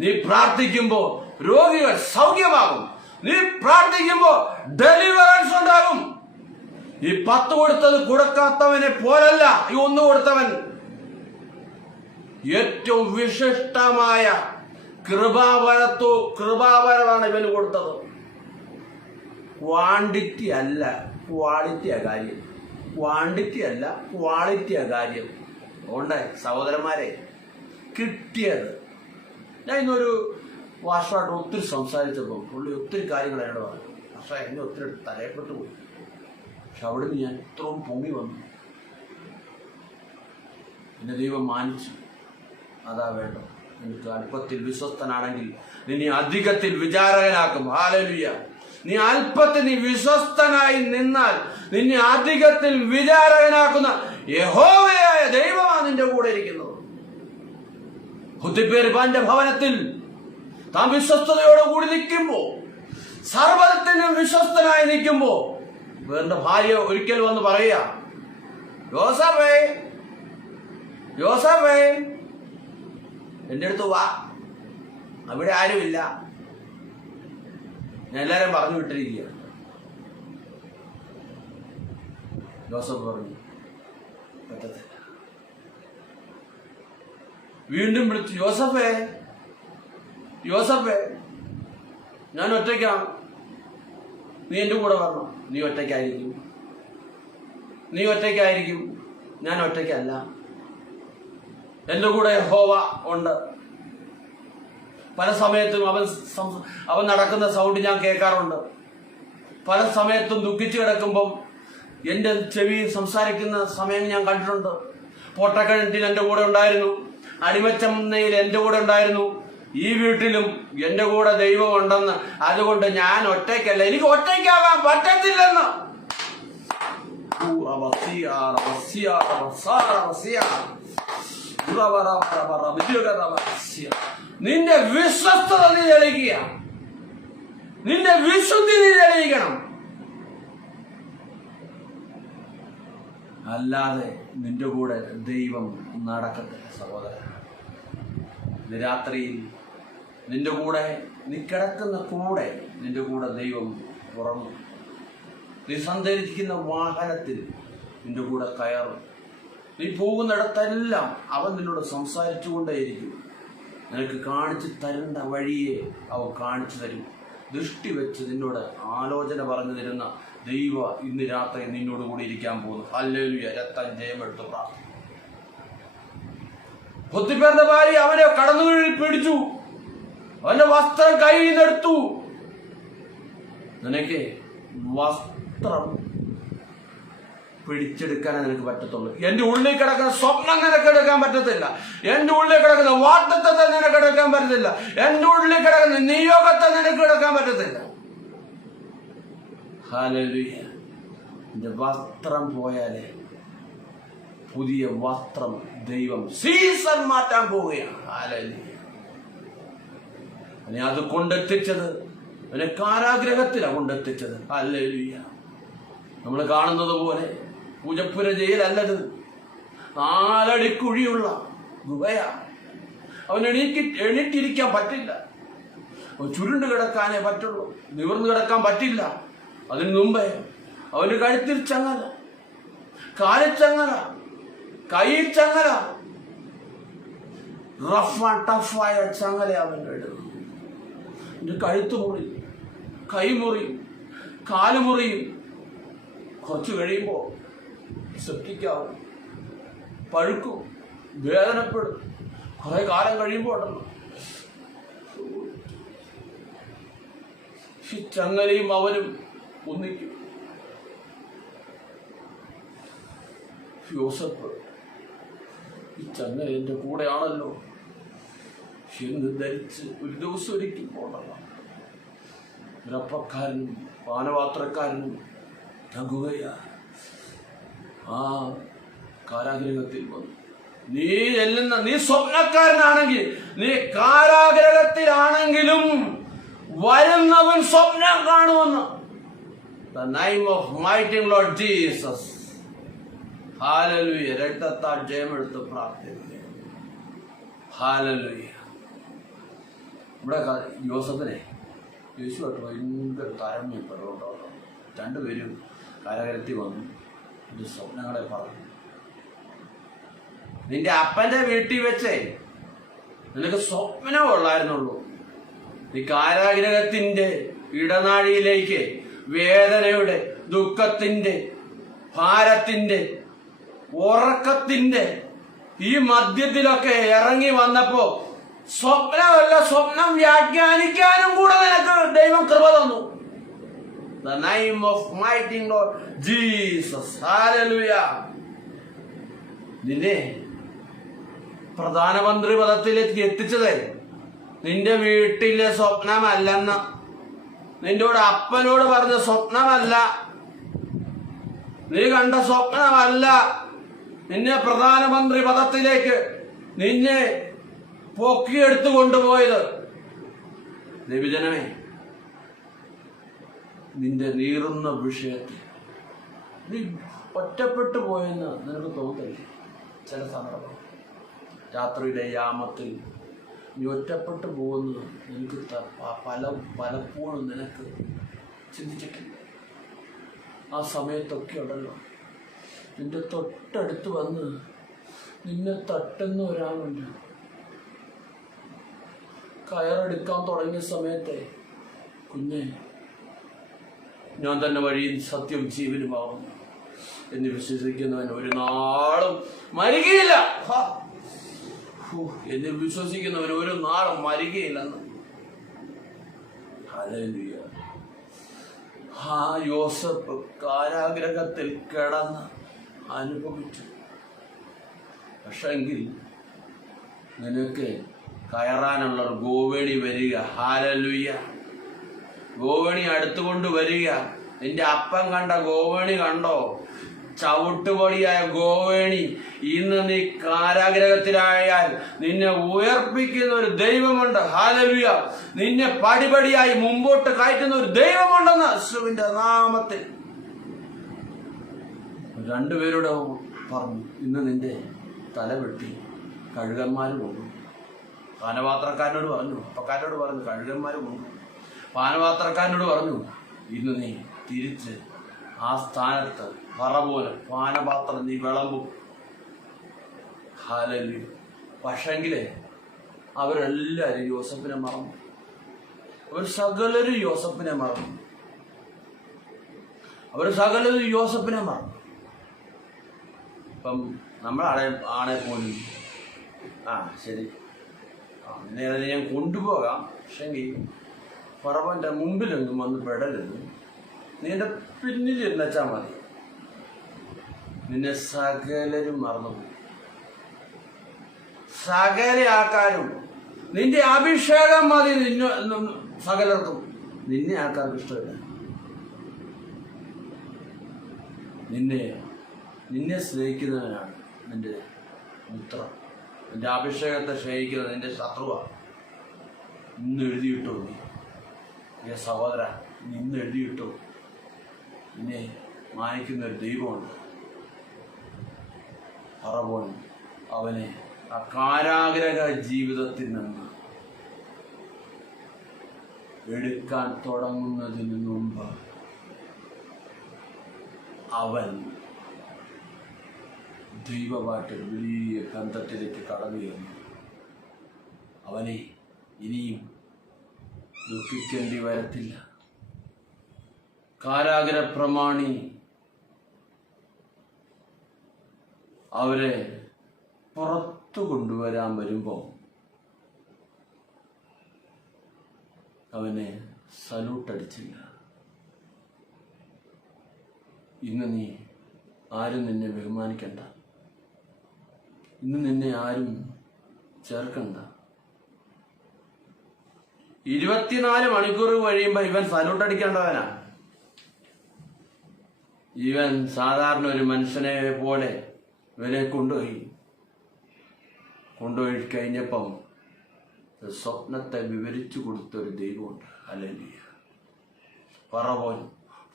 നീ പ്രാർത്ഥിക്കുമ്പോൾ രോഗികൾ സൗഖ്യമാകും. നീ പ്രാർത്ഥിക്കുമ്പോൾ ഡെലിവറൻസ് ഉണ്ടാകും. ഈ 10 കൊടുത്തത് കൊടുക്കാത്തവനെ പോലല്ല ഈ 1 കൊടുത്തവൻ. ഏറ്റവും വിശിഷ്ടമായ കൃപാവരമാണ് ഇവന് കൊടുത്തത്. ക്വാണ്ടിറ്റി അല്ല ക്വാളിറ്റിയാ കാര്യം. ക്വാണ്ടിറ്റി അല്ല ക്വാളിറ്റിയാ കാര്യം. അതുകൊണ്ട് സഹോദരന്മാരെ, കിട്ടിയത്, ഞാൻ ഇന്നൊരു വാഷമായിട്ട് ഒത്തിരി സംസാരിച്ചപ്പോൾ പുള്ളി ഒത്തിരി കാര്യങ്ങൾ എന്നോട് പറഞ്ഞു. പക്ഷേ എന്നെ ഒത്തിരി തലയപ്പെട്ടു പോയി. പക്ഷെ അവിടുന്ന് ഞാൻ ഇത്രയും പൊങ്ങി വന്നു. എന്നെ ദൈവം മാനിച്ചു. അതാ വേണ്ടത്. നിനക്ക് അല്പത്തിൽ വിശ്വസ്തനാണെങ്കിൽ നിന്നെ അധികത്തിൽ വിചാരകനാക്കും. ഹല്ലേലൂയ. നീ അല്പത്തിൽ നീ വിശ്വസ്തനായി നിന്നാൽ നിന്നെ അധികത്തിൽ വിചാരകനാക്കുന്ന യഹോവയായ ദൈവമാണ് നിന്റെ കൂടെ ഇരിക്കുന്നത്. ഹുദ്ദിപ്പേരിപ്പാന്റെ ഭവനത്തിൽ താൻ വിശ്വസ്തയോടെ കൂടി നിൽക്കുമ്പോ, സർവ്വത്തിനും വിശ്വസ്തനായി നിൽക്കുമ്പോ, വേറെ ഭാര്യ ഒരിക്കൽ വന്ന് പറയാ, യോസഫേ യോസഫേ എന്റെ അടുത്ത് വാ, അവിടെ ആരുമില്ല, ഞാൻ എല്ലാരും പറഞ്ഞു വിട്ടിരിക്കുക. യോസഫ് പറഞ്ഞു പറ്റത്തില്ല. വീണ്ടും വിളിച്ചു, യോസഫേ യോസഫേ ഞാൻ ഒറ്റയ്ക്കാണ്, നീ എൻ്റെ കൂടെ വരണം. നീ ഒറ്റയ്ക്കായിരിക്കും, നീ ഒറ്റയ്ക്കായിരിക്കും, ഞാൻ ഒറ്റയ്ക്കല്ല, എൻ്റെ കൂടെ യഹോവ ഉണ്ട്. പല സമയത്തും അവൻ നടക്കുന്ന സൗണ്ട് ഞാൻ കേൾക്കാറുണ്ട്. പല സമയത്തും ദുഃഖിച്ചു കിടക്കുമ്പം എൻ്റെ ചെവി സംസാരിക്കുന്ന സമയം ഞാൻ കണ്ടിട്ടുണ്ട്. പോട്ടക്കിണറ്റിൽ എൻ്റെ കൂടെ ഉണ്ടായിരുന്നു, അടിമച്ചമ്മയിൽ എൻ്റെ കൂടെ ഉണ്ടായിരുന്നു, ഈ വീട്ടിലും എൻ്റെ കൂടെ ദൈവം ഉണ്ടെന്ന്. അതുകൊണ്ട് ഞാൻ ഒറ്റയ്ക്കല്ല, എനിക്ക് ഒറ്റയ്ക്കാകാൻ പറ്റത്തില്ലെന്ന്. നിന്റെ വിശ്വസ്തത നീ തെളിയിക്കുക, നിന്റെ വിശുദ്ധി നീ തെളിയിക്കണം. അല്ലാതെ നിന്റെ കൂടെ ദൈവം നടക്കത്തില്ല സഹോദരൻ. രാത്രിയിൽ നിന്റെ കൂടെ നീ കിടക്കുന്ന കൂടെ നിന്റെ കൂടെ ദൈവം ഉറങ്ങും. നീ സഞ്ചരിക്കുന്ന വാഹനത്തിൽ നിന്റെ കൂടെ കയറും. നീ പോകുന്നിടത്തെല്ലാം അവൻ നിന്നോട് സംസാരിച്ചുകൊണ്ടേയിരിക്കും. നിനക്ക് കാണിച്ചു തരേണ്ട വഴിയെ അവൻ കാണിച്ചു തരും. ദൃഷ്ടി വെച്ച് നിന്നോട് ആലോചന പറഞ്ഞു തരുന്ന ദൈവ ഇന്ന് രാത്രി നിന്നോട് കൂടി ഇരിക്കാൻ പോകുന്നു. ഹല്ലേലൂയ. രക്തം ജയമെടുത്ത് പ്രാർത്ഥന. പൊത്തിപ്പേരുടെ ഭാര്യ അവനെ കടന്നു പിടിച്ചു, അവന്റെ വസ്ത്രം കയ്യിൽ നിന്നെടുത്തു. നിനക്ക് വസ്ത്രം പിടിച്ചെടുക്കാനേ നിനക്ക് പറ്റത്തുള്ളൂ. എന്റെ ഉള്ളിൽ കിടക്കുന്ന സ്വപ്നം നിനക്ക് എടുക്കാൻ പറ്റത്തില്ല. എന്റെ ഉള്ളിൽ കിടക്കുന്ന വാഗ്ദത്തത്തെ നിനക്ക് എടുക്കാൻ പറ്റത്തില്ല. എന്റെ ഉള്ളിൽ കിടക്കുന്ന നിയോഗത്തെ നിനക്ക് എടുക്കാൻ പറ്റത്തില്ല. ഹല്ലേലൂയ. എന്റെ വസ്ത്രം പോയാലേ പുതിയ വസ്ത്രം ദൈവം സീസൺ മാറ്റാൻ പോവുകയാണ്. ഹല്ലേലൂയ. അവനെ അത് കൊണ്ടെത്തിച്ചത്, അവനെ കാരാഗ്രഹത്തിലാണ് കൊണ്ടെത്തിച്ചത്. ഹല്ലേലൂയ. നമ്മൾ കാണുന്നത് പോലെ പൂജപ്പുര ജയിലല്ലത്, 4 അടി കുഴിയുള്ള ഗുഹയാ. അവൻ എണീറ്റിരിക്കാൻ പറ്റില്ല. അവൻ ചുരുണ്ട് കിടക്കാനേ പറ്റുള്ളൂ, നിവർന്നു കിടക്കാൻ പറ്റില്ല. അതിനു മുമ്പേ അവന് കഴുത്തിൽ ചങ്ങല, കാലിൽ ചങ്ങല, കയ്യിൽ ചങ്ങല, റഫ് ആൻഡ് ടഫായ ചങ്ങല അവൻ്റെ ഇടുന്നു. എൻ്റെ കഴുത്ത് മുറിയും, കൈ മുറിയും, കാല് മുറിയും. കുറച്ച് കഴിയുമ്പോൾ സെപ്റ്റിക്കാവും, പഴുക്കും, വേദനപ്പെടും. കുറെ കാലം കഴിയുമ്പോൾ ഉണ്ടല്ലോ ഈ ചങ്ങലയും അവനും ഒന്നിക്കും. യോസഫ്, ഈ ചങ്ങല എൻ്റെ കൂടെയാണല്ലോ എന്ന് ധരിച്ച് ഒരു ദിവസം ഒരിക്കൽ പോകണം. ഒരപ്പക്കാരനും പാനപാത്രക്കാരനും തകുകയാ ആ കാരാഗ്രഹത്തിൽ വന്നു. നീ സ്വപ്നക്കാരനാണെങ്കിൽ, നീ കാരാഗ്രഹത്തിലാണെങ്കിലും വരുന്നവൻ സ്വപ്നം കാണുമെന്ന്. The name of mighty Lord Jesus. Hallelujah. രക്തത്താൽ ജയമെടുത്ത് പ്രാർത്ഥിക്കുക. ഹല്ലേലൂയ. ഇവിടെ യോസഫിനെ യേശുവായിട്ട് ഭയങ്കര താരമ്യപ്പെടുന്നുണ്ടോ. രണ്ടുപേരും കാരാഗ്രഹത്തിൽ വന്നു ഇത് സ്വപ്നങ്ങളെ പറഞ്ഞു. നിന്റെ അപ്പന്റെ വീട്ടിൽ വെച്ചേ നിനക്ക് സ്വപ്നം ഉള്ളായിരുന്നുള്ളൂ. നീ കാരാഗ്രഹത്തിന്റെ ഇടനാഴിയിലേക്ക് വേദനയുടെ, ദുഃഖത്തിന്റെ, ഭാരത്തിന്റെ, ഉറക്കത്തിന്റെ ഈ മധ്യത്തിലൊക്കെ ഇറങ്ങി വന്നപ്പോ സ്വപ്നമല്ല, സ്വപ്നം വ്യാഖ്യാനിക്കാനും കൂടെ നിനക്ക് ദൈവം കൃപ തന്നു. The name of mighty Lord Jesus. Hallelujah. നിന്നെ പ്രധാനമന്ത്രി പദത്തിലേക്ക് എത്തിച്ചത് നിന്റെ വീട്ടിലെ സ്വപ്നമല്ലെന്ന്, നിന്റെ അപ്പനോട് പറഞ്ഞ സ്വപ്നമല്ല, നീ കണ്ട സ്വപ്നമല്ല നിന്നെ പ്രധാനമന്ത്രി പദത്തിലേക്ക് നിന്നെ പൊക്കിയെടുത്തു കൊണ്ടുപോയത്. ദൈവജനമേ, നിന്റെ നീറുന്ന വിഷയത്തിൽ നീ ഒറ്റപ്പെട്ടു പോയെന്ന് നിനക്ക് തോന്നില്ലേ? ചില സന്ദർഭം രാത്രിയിലെ യാമത്തിൽ നീ ഒറ്റപ്പെട്ടു പോകുന്നത് നിനക്ക് പലപ്പോഴും നിനക്ക് ചിന്തിച്ചിട്ടില്ല. ആ സമയത്തൊക്കെ ഉണ്ടല്ലോ നിന്റെ തൊട്ടടുത്ത് വന്ന് നിന്നെ തട്ടുന്ന ഒരാളുണ്ട്. കയറെടുക്കാൻ തുടങ്ങിയ സമയത്തെ, കുഞ്ഞെ, ഞാൻ തന്നെ വഴിയും സത്യവും ജീവനുമാവുന്നു എന്ന് വിശ്വസിക്കുന്നവൻ ഒരു നാളും മരികയില്ല. എന്ന് വിശ്വസിക്കുന്നവൻ ഒരു നാളും മരികയില്ലെന്ന്. ഹല്ലേലൂയ. ആ യോസഫ് കാരാഗ്രഹത്തിൽ കിടന്ന് അനുഭവിച്ചു. പക്ഷെങ്കിൽ നിനക്ക് കയറാനുള്ള ഗോവേണി വരിക. ഹല്ലേലൂയ. ഗോവേണി അടുത്തുകൊണ്ട് വരിക. നിന്റെ അപ്പൻ കണ്ട ഗോവേണി കണ്ടോ? ചവിട്ടുപടിയായ ഗോവേണി. ഇന്ന് നീ കാരാഗ്രഹത്തിലായാൽ നിന്നെ ഉയർപ്പിക്കുന്ന ഒരു ദൈവമുണ്ട്. ഹല്ലേലൂയ. നിന്നെ പടിപടിയായി മുമ്പോട്ട് കയറ്റുന്ന ഒരു ദൈവമുണ്ടെന്ന് യേശുവിന്റെ നാമത്തിൽ രണ്ടുപേരോട് പറഞ്ഞു. ഇന്ന് നിന്റെ തല വെട്ടി കഴുകന്മാർ കൊണ്ടു. പാനപാത്രക്കാരനോട് പറഞ്ഞു, അപ്പക്കാരനോട് പറഞ്ഞു കഴുകന്മാർ കൊണ്ടു. പാനപാത്രക്കാരനോട് പറഞ്ഞു, ഇന്ന് നീ തിരിച്ച് ആ സ്ഥാനത്ത് പറ പോലെ പാനപാത്രം നീ വിളമ്പും. ഹല്ലേലൂയ. പക്ഷെങ്കിലേ അവരെല്ലാവരും യോസഫിനെ മറന്നു. അവർ സകലരും യോസഫിനെ മറന്നു. ഇപ്പം നമ്മളാണെ പോലും ശരി, നിന്നെ ഞാൻ കൊണ്ടുപോകാം, പക്ഷെങ്കിൽ ഫറവോന്റെ മുമ്പിലൊന്നും വന്ന് പെടരുത്, നീ എൻ്റെ പിന്നിൽ എന്നുവെച്ചാൽ മതി. നിന്നെ സകലരും മറന്നുപോയി. സകല ആൾക്കാരും നിന്റെ അഭിഷേകം മതി. സകലർക്കും നിന്നെ ആൾക്കാർക്ക് ഇഷ്ടമില്ല. നിന്നെ സ്നേഹിക്കുന്നവനാണ് നിന്റെ മിത്രം. നിന്റെ അഭിഷേകത്തെ സ്നേഹിക്കുന്നത് നിന്റെ ശത്രുവാണ്. ഇന്ന് എഴുതിയിട്ടോ നീ സഹോദര, ഇന്ന് എഴുതിയിട്ടോ. നിന്നെ മാനിക്കുന്ന ഒരു ദൈവമുണ്ട്. ഫറവോൻ അവനെ ആ കാരാഗ്രഹ ജീവിതത്തിൽ നിന്ന് എടുക്കാൻ തുടങ്ങുന്നതിന് മുമ്പ് അവൻ ദൈവമായിട്ട് വലിയ ബന്ധത്തിലേക്ക് കടന്നു ചെന്നു. അവനെ ഇനിയും ദുഃഖിക്കേണ്ടി വരത്തില്ല. കാരാഗ്രഹ പ്രമാണി അവരെ പുറത്തു കൊണ്ടുവരാൻ വരുമ്പോൾ അവനെ സല്യൂട്ടടിച്ചില്ല. ഇന്ന് നീ ആരും നിന്നെ ബഹുമാനിക്കണ്ട. ഇന്ന് നിന്നെ ആരും ചേർക്കണ്ട. 24 മണിക്കൂർ കഴിയുമ്പോൾ ഇവൻ സല്യൂട്ടടിക്കേണ്ടവനാ. ഇവൻ സാധാരണ ഒരു മനുഷ്യനെ പോലെ ഇവനെ കൊണ്ടുപോയി കഴിഞ്ഞപ്പം സ്വപ്നത്തെ വിവരിച്ചു കൊടുത്തൊരു ദൈവമുണ്ട്. ഹല്ലേലൂയ.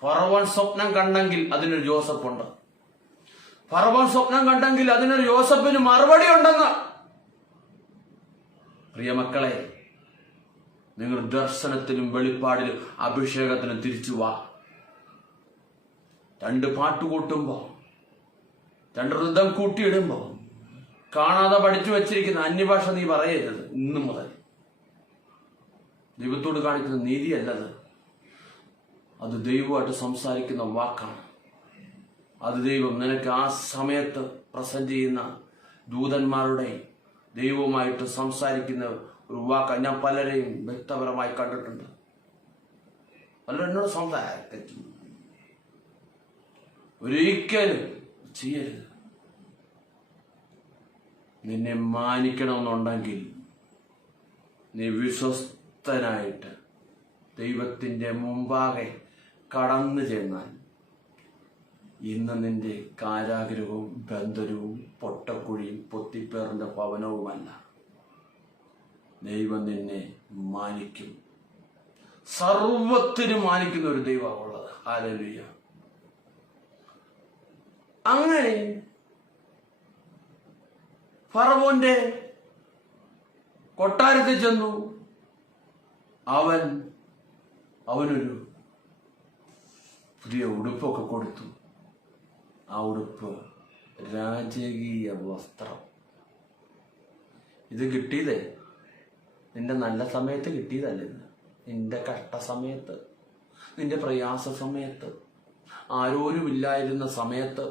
ഫറവോൻ സ്വപ്നം കണ്ടെങ്കിൽ അതിനൊരു ജോസഫുണ്ട്. ഫറവോൻ സ്വപ്നം കണ്ടെങ്കിൽ അതിനൊരു യോസഫിന് മറുപടി ഉണ്ടെന്ന്. പ്രിയമക്കളെ, നിങ്ങൾ ദർശനത്തിലും വെളിപ്പാടിലും അഭിഷേകത്തിനും തിരിച്ചു വാ. 2 പാട്ട് കൂട്ടുമ്പോ, 2 ഋതം കൂട്ടിയിടുമ്പോ കാണാതെ പഠിച്ചു വച്ചിരിക്കുന്ന അന്യഭാഷ നീ പറയരുത്. ഇന്നു മുതൽ ദൈവത്തോട് കാണിക്കുന്ന നീതിയല്ലത്. അത് ദൈവമായിട്ട് സംസാരിക്കുന്ന വാക്കാണ്. അത് ദൈവം നിനക്ക് ആ സമയത്ത് പ്രസന്റ് ചെയ്യുന്ന ദൂതന്മാരുടെ ദൈവവുമായിട്ട് സംസാരിക്കുന്ന ഒരു വാക്ക് ഞാൻ പലരെയും വ്യക്തിപരമായി കണ്ടിട്ടുണ്ട്. പലരും എന്നോട് സംസാരിച്ചു, ഒരിക്കലും ചെയ്യരുത്. നിന്നെ മാനിക്കണമെന്നുണ്ടെങ്കിൽ നീ വിശ്വസ്തനായിട്ട് ദൈവത്തിൻ്റെ മുമ്പാകെ കടന്നു ചെന്നാൽ ഇന്ന് നിന്റെ കാരാഗ്രഹവും ബന്ധനവും പൊട്ടക്കുഴിയും പൊത്തിപ്പേറിൻ്റെ ഭവനവുമല്ല, ദൈവം നിന്നെ മാനിക്കും. സർവത്തിനും മാനിക്കുന്ന ഒരു ദൈവമുള്ളത്. ഹല്ലേലൂയ. അങ്ങനെ ഫറവോന്റെ കൊട്ടാരത്തിൽ ചെന്നു. അവനൊരു പുതിയ ഉടുപ്പൊക്കെ കൊടുത്തു. ആ ഉടുപ്പ് രാജകീയ വസ്ത്രം. ഇത് കിട്ടിയതേ നിന്റെ നല്ല സമയത്ത് കിട്ടിയതല്ല. നിന്റെ കഷ്ടസമയത്ത്, നിന്റെ പ്രയാസ സമയത്ത്, ആരോരുമില്ലായിരുന്ന സമയത്ത്,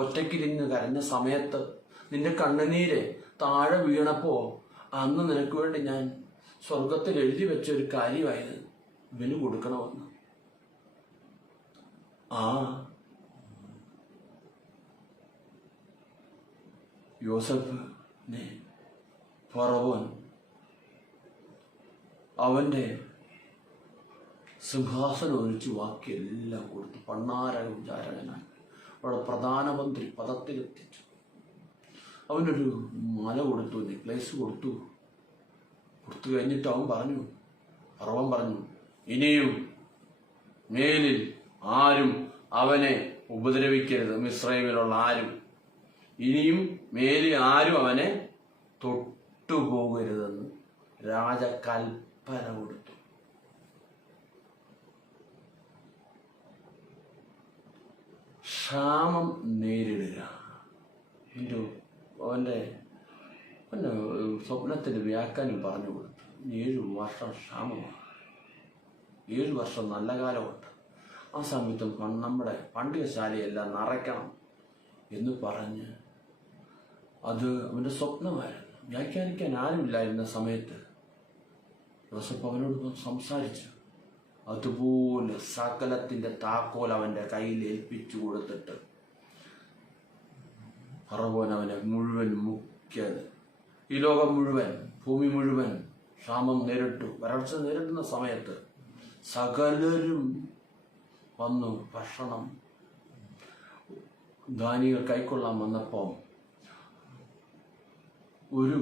ഒറ്റയ്ക്കിരുന്ന് കരഞ്ഞ സമയത്ത്, നിന്റെ കണ്ണുനീര് താഴെ വീണപ്പോ അന്ന് നിനക്ക് വേണ്ടി ഞാൻ സ്വർഗത്തിൽ എഴുതി വെച്ച ഒരു കാര്യമായത് ഇവന് കൊടുക്കണമെന്ന്. ആ യോസേഫിനെ ഫറവോൻ അവന്റെ സിംഹാസനം ഒഴിച്ച് ബാക്കിയെല്ലാം കൊടുത്തു. പണ്ണാരകനായി അവിടെ പ്രധാനമന്ത്രി പദത്തിലെത്തിച്ചു. അവനൊരു മാല കൊടുത്തു, നെക്ലേസ് കൊടുത്തു കഴിഞ്ഞിട്ട് ഫറവോൻ പറഞ്ഞു, ഇനിയും മേലിൽ ആരും അവനെ ഉപദ്രവിക്കരുത്. മിസ്രൈമിലുള്ള ആരും ഇനിയും മേലിൽ ആരും അവനെ തൊട്ടുപോകരുതെന്ന് രാജകൽപ്പന കൊടുത്തു. ക്ഷാമം നേരിടുക. അവന്റെ സ്വപ്നത്തിന്റെ വ്യാഖ്യാനം പറഞ്ഞു കൊടുത്തു. 7 വർഷം ക്ഷാമമാണ്, 7 വർഷം നല്ല കാലമുണ്ട്. ആ സമയത്തും നമ്മുടെ പണ്ടികശാലയെല്ലാം നിറയ്ക്കണം എന്ന് പറഞ്ഞ് അത് അവൻ്റെ സ്വപ്നമായിരുന്നു. വ്യാഖ്യാനിക്കാൻ ആരുമില്ലായിരുന്ന സമയത്ത് യോസേഫ് അവനോട് സംസാരിച്ചു. അതുപോലെ സകലത്തിൻ്റെ താക്കോൽ അവൻ്റെ കയ്യിൽ ഏൽപ്പിച്ചു കൊടുത്തിട്ട് ഫറവോൻ അവനെ മുഴുവൻ മുക്കിയത്. ഈ ലോകം മുഴുവൻ, ഭൂമി മുഴുവൻ ക്ഷാമം നേരിട്ടു. വരൾച്ച നേരിടുന്ന സമയത്ത് സകലരും വന്നു ഭക്ഷണം ധാന്യങ്ങൾ കൈക്കൊള്ളാൻ വന്നപ്പോൾ ഒരു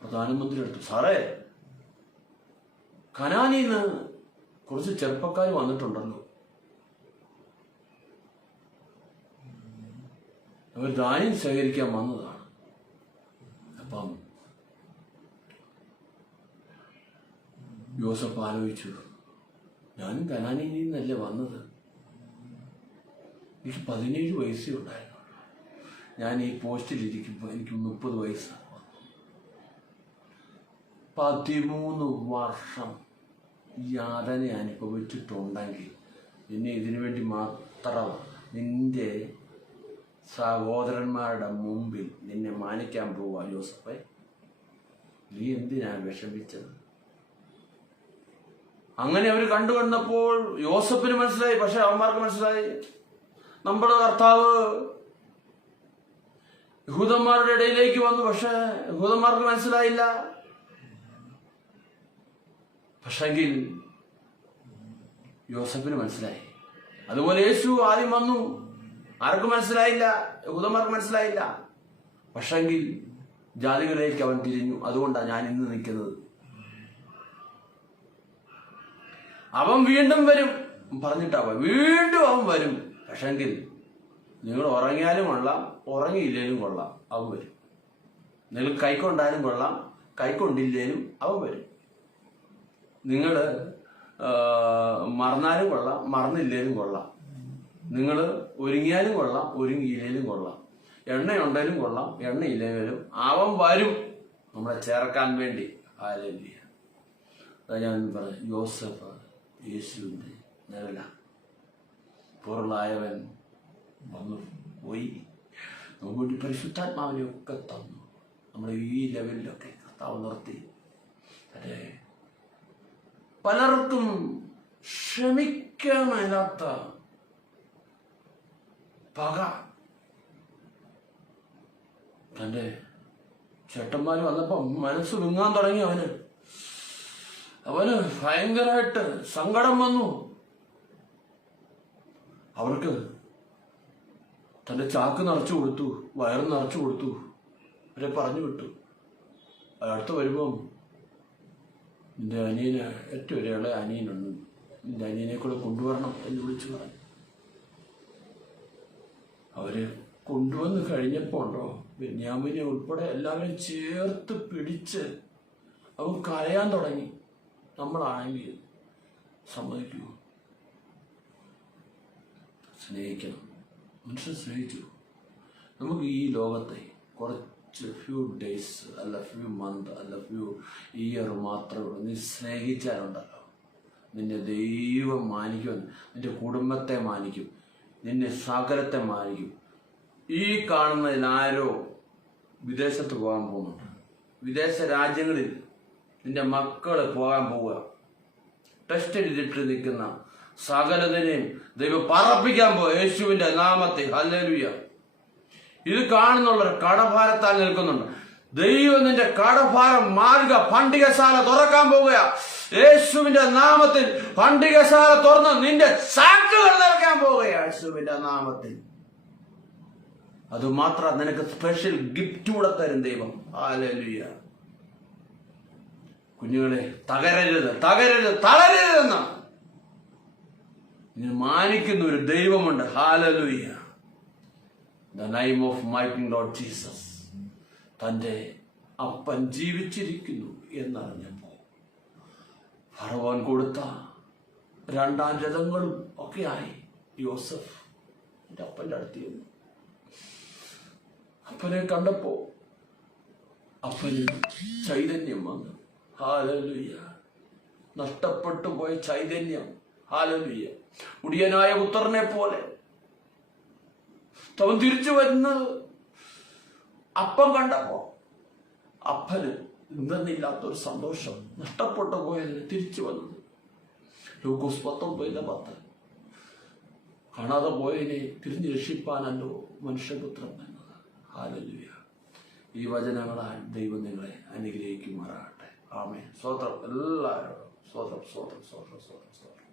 പ്രധാനമന്ത്രി എടുത്തു, സാറേ കനാനിന്ന് കുറച്ച് ചെറുപ്പക്കാർ വന്നിട്ടുണ്ടല്ലോ, അവർ ധാന്യം ശേഖരിക്കാൻ വന്നതാണ്. അപ്പം യോസേഫ് ആലോചിച്ചു, ഞാനും കനാനിൽ നിന്നല്ലേ വന്നത്, എനിക്ക് 17 വയസ്സേ ഉണ്ടായിരുന്നു. ഞാൻ ഈ പോസ്റ്റിലിരിക്കുമ്പോൾ എനിക്ക് 30 വയസ്സാണ്. 13 വർഷം യാതന അനുഭവിച്ചിട്ടുണ്ടെങ്കിൽ പിന്നെ ഇതിനു വേണ്ടി മാത്രം നിന്റെ സഹോദരന്മാരുടെ മുമ്പിൽ നിന്നെ മാനിക്കാൻ പോവാ യോസേഫേ? നീ എന്തിനാണ് വിഷമിച്ചത്? അങ്ങനെ അവർ കണ്ടുവന്നപ്പോൾ യോസേഫിന് മനസ്സിലായി. പക്ഷെ അവന്മാർക്ക് മനസ്സിലായി, നമ്മുടെ കർത്താവ് യഹൂദന്മാരുടെ ഇടയിലേക്ക് വന്നു. പക്ഷെ യഹൂദന്മാർക്ക് മനസ്സിലായില്ല. പക്ഷെങ്കിൽ യോസേഫിന് മനസ്സിലായി. അതുപോലെ യേശു ആദ്യം വന്നു, ആർക്കും മനസ്സിലായില്ല, യഹൂദന്മാർക്ക് മനസ്സിലായില്ല. പക്ഷെങ്കിൽ ജാതികളിലേക്ക് അവൻ തിരിഞ്ഞു. അതുകൊണ്ടാണ് ഞാൻ ഇന്ന് നിൽക്കുന്നത്. അവൻ വീണ്ടും വരും പറഞ്ഞിട്ടാവാ, വീണ്ടും അവൻ വരും. പക്ഷെങ്കിൽ നിങ്ങൾ ഉറങ്ങിയാലും കൊള്ളാം, ഉറങ്ങിയില്ലേലും കൊള്ളാം, അവൻ വരും. നിങ്ങൾ കൈക്കൊണ്ടാലും കൊള്ളാം, കൈക്കൊണ്ടില്ലേലും അവൻ വരും. നിങ്ങൾ മറന്നാലും കൊള്ളാം, മറന്നില്ലേലും കൊള്ളാം. നിങ്ങൾ ഒരുങ്ങിയാലും കൊള്ളാം, ഒരുങ്ങിയില്ലേലും കൊള്ളാം. എണ്ണയുണ്ടെങ്കിലും കൊള്ളാം, എണ്ണയില്ലേലും അവൻ വരും നമ്മളെ ചേർക്കാൻ വേണ്ടി. ഹല്ലേലൂയ. അതാ ഞാൻ പറഞ്ഞു, യോസേഫ് യേശുവിൻ്റെ നിഴല. പൊരുളായവൻ വന്നു പോയി. നമുക്ക് പരിശുദ്ധാത്മാവിനെ ഒക്കെ തന്നു. നമ്മളെ ഈ ലെവലിലൊക്കെ കർത്താവ് നിർത്തി. പലർക്കും ക്ഷമിക്കാൻ മേലാത്ത പക. തൻ്റെ ചേട്ടന്മാര് വന്നപ്പം മനസ്സ് വിങ്ങാൻ തുടങ്ങി. അവന് ഭയങ്കരമായിട്ട് സങ്കടം വന്നു. അവർക്ക് തൻ്റെ ചാക്ക് നിറച്ചു കൊടുത്തു, വയറ് നിറച്ചു കൊടുത്തു, അവരെ പറഞ്ഞു വിട്ടു. അടുത്ത് വരുമ്പം നിന്റെ അനിയന്, ഏറ്റവും ഒരു ഇളയ അനിയനുണ്ട്, നിന്റെ അനിയനെ കൂടെ കൊണ്ടുവരണം എന്ന് വിളിച്ചു പറഞ്ഞു. അവര് കൊണ്ടുവന്ന് കഴിഞ്ഞപ്പോൾ ഉണ്ടോ, ബെന്യാമീനെ ഉൾപ്പെടെ എല്ലാവരും ചേർത്ത് പിടിച്ച് അവൻ കരയാൻ തുടങ്ങി. നമ്മളാണെങ്കിൽ സമ്മതിക്കുമോ? സ്നേഹിക്കണം. മനുഷ്യൻ സ്നേഹിച്ചു. നമുക്ക് ഈ ലോകത്തെ കുറച്ച് ഫ്യൂ ഡേയ്സ് അല്ല ഫ്യൂ മന്ത് അല്ല ഫ്യൂ ഇയർ മാത്രമേ ഉള്ളൂ. നീ സ്നേഹിച്ചാലുണ്ടല്ലോ, നിന്നെ ദൈവം മാനിക്കും, നിന്റെ കുടുംബത്തെ മാനിക്കും, നിന്നെ സകലത്തെ മാനിക്കും. ഈ കാണുന്നതിനാരോ വിദേശത്ത് പോകാൻ പോകുന്നുണ്ട്. വിദേശ രാജ്യങ്ങളിൽ നിന്റെ മക്കള് പോകാൻ പോവുക. ടെസ്റ്റ് എഴുതിട്ട് നിൽക്കുന്ന സകലതിനെയും ദൈവം പറപ്പിക്കാൻ പോവുക യേശുവിന്റെ നാമത്തിൽ. ഹല്ലേലൂയ. ഇത് കാണുന്നുള്ളവർ കടഭാരത്താൽ നിൽക്കുന്നുണ്ട്. ദൈവം നിന്റെ കടഭാരം മാറുക. പണ്ടികശാല തുറക്കാൻ പോവുക യേശുവിന്റെ നാമത്തിൽ. പണ്ടികശാല തുറന്ന് നിന്റെ ചാക്കുകൾ നിറയ്ക്കാൻ പോവുക യേശുവിന്റെ നാമത്തിൽ. അതുമാത്രം നിനക്ക് സ്പെഷ്യൽ ഗിഫ്റ്റ് കൂടെ തരും ദൈവം. ഹല്ലേലൂയ. കുഞ്ഞുങ്ങളെ, തകരരുത്, തകരരുത്, തളരരുതെന്ന് മാനിക്കുന്ന ഒരു ദൈവമുണ്ട്. Hallelujah. The name of my King Lord Jesus. തൻ്റെ അപ്പൻ ജീവിച്ചിരിക്കുന്നു എന്നറിഞ്ഞപ്പോൾ ഫറവോൻ കൊടുത്ത 2 രഥങ്ങളും ഒക്കെയായി യോസഫ് എൻ്റെ അപ്പൻ്റെ അടുത്ത് ചെന്നു. അപ്പനെ കണ്ടപ്പോ അപ്പന് ചൈതന്യം വന്നു. ഹല്ലേലൂയ. നഷ്ടപ്പെട്ടു പോയ ചൈതന്യം. ഹല്ലേലൂയ. മുടിയനായ പുത്രനെ പോലെ അവൻ തിരിച്ചു വരുന്നത് അപ്പം കണ്ടപ്പോ അപ്പന് എന്തെന്നില്ലാത്തൊരു സന്തോഷം. നഷ്ടപ്പെട്ടു പോയതിന് തിരിച്ചു വന്നത്. ലൂക്കോസ് 19:10. കാണാതെ പോയതിനെ തിരിഞ്ഞു രക്ഷിപ്പാനല്ലോ മനുഷ്യപുത്രൻ എന്നത്. ഹല്ലേലൂയ. ഈ വചനങ്ങളാൽ ദൈവം നിങ്ങളെ അനുഗ്രഹിക്കുമാറാകട്ടെ. ആമേൻ. സ്തോത്രം എല്ലാവരോടും. സ്തോത്രം, സ്തോത്രം, സ്തോത്രം, സ്തോത്രം, സ്തോത്രം.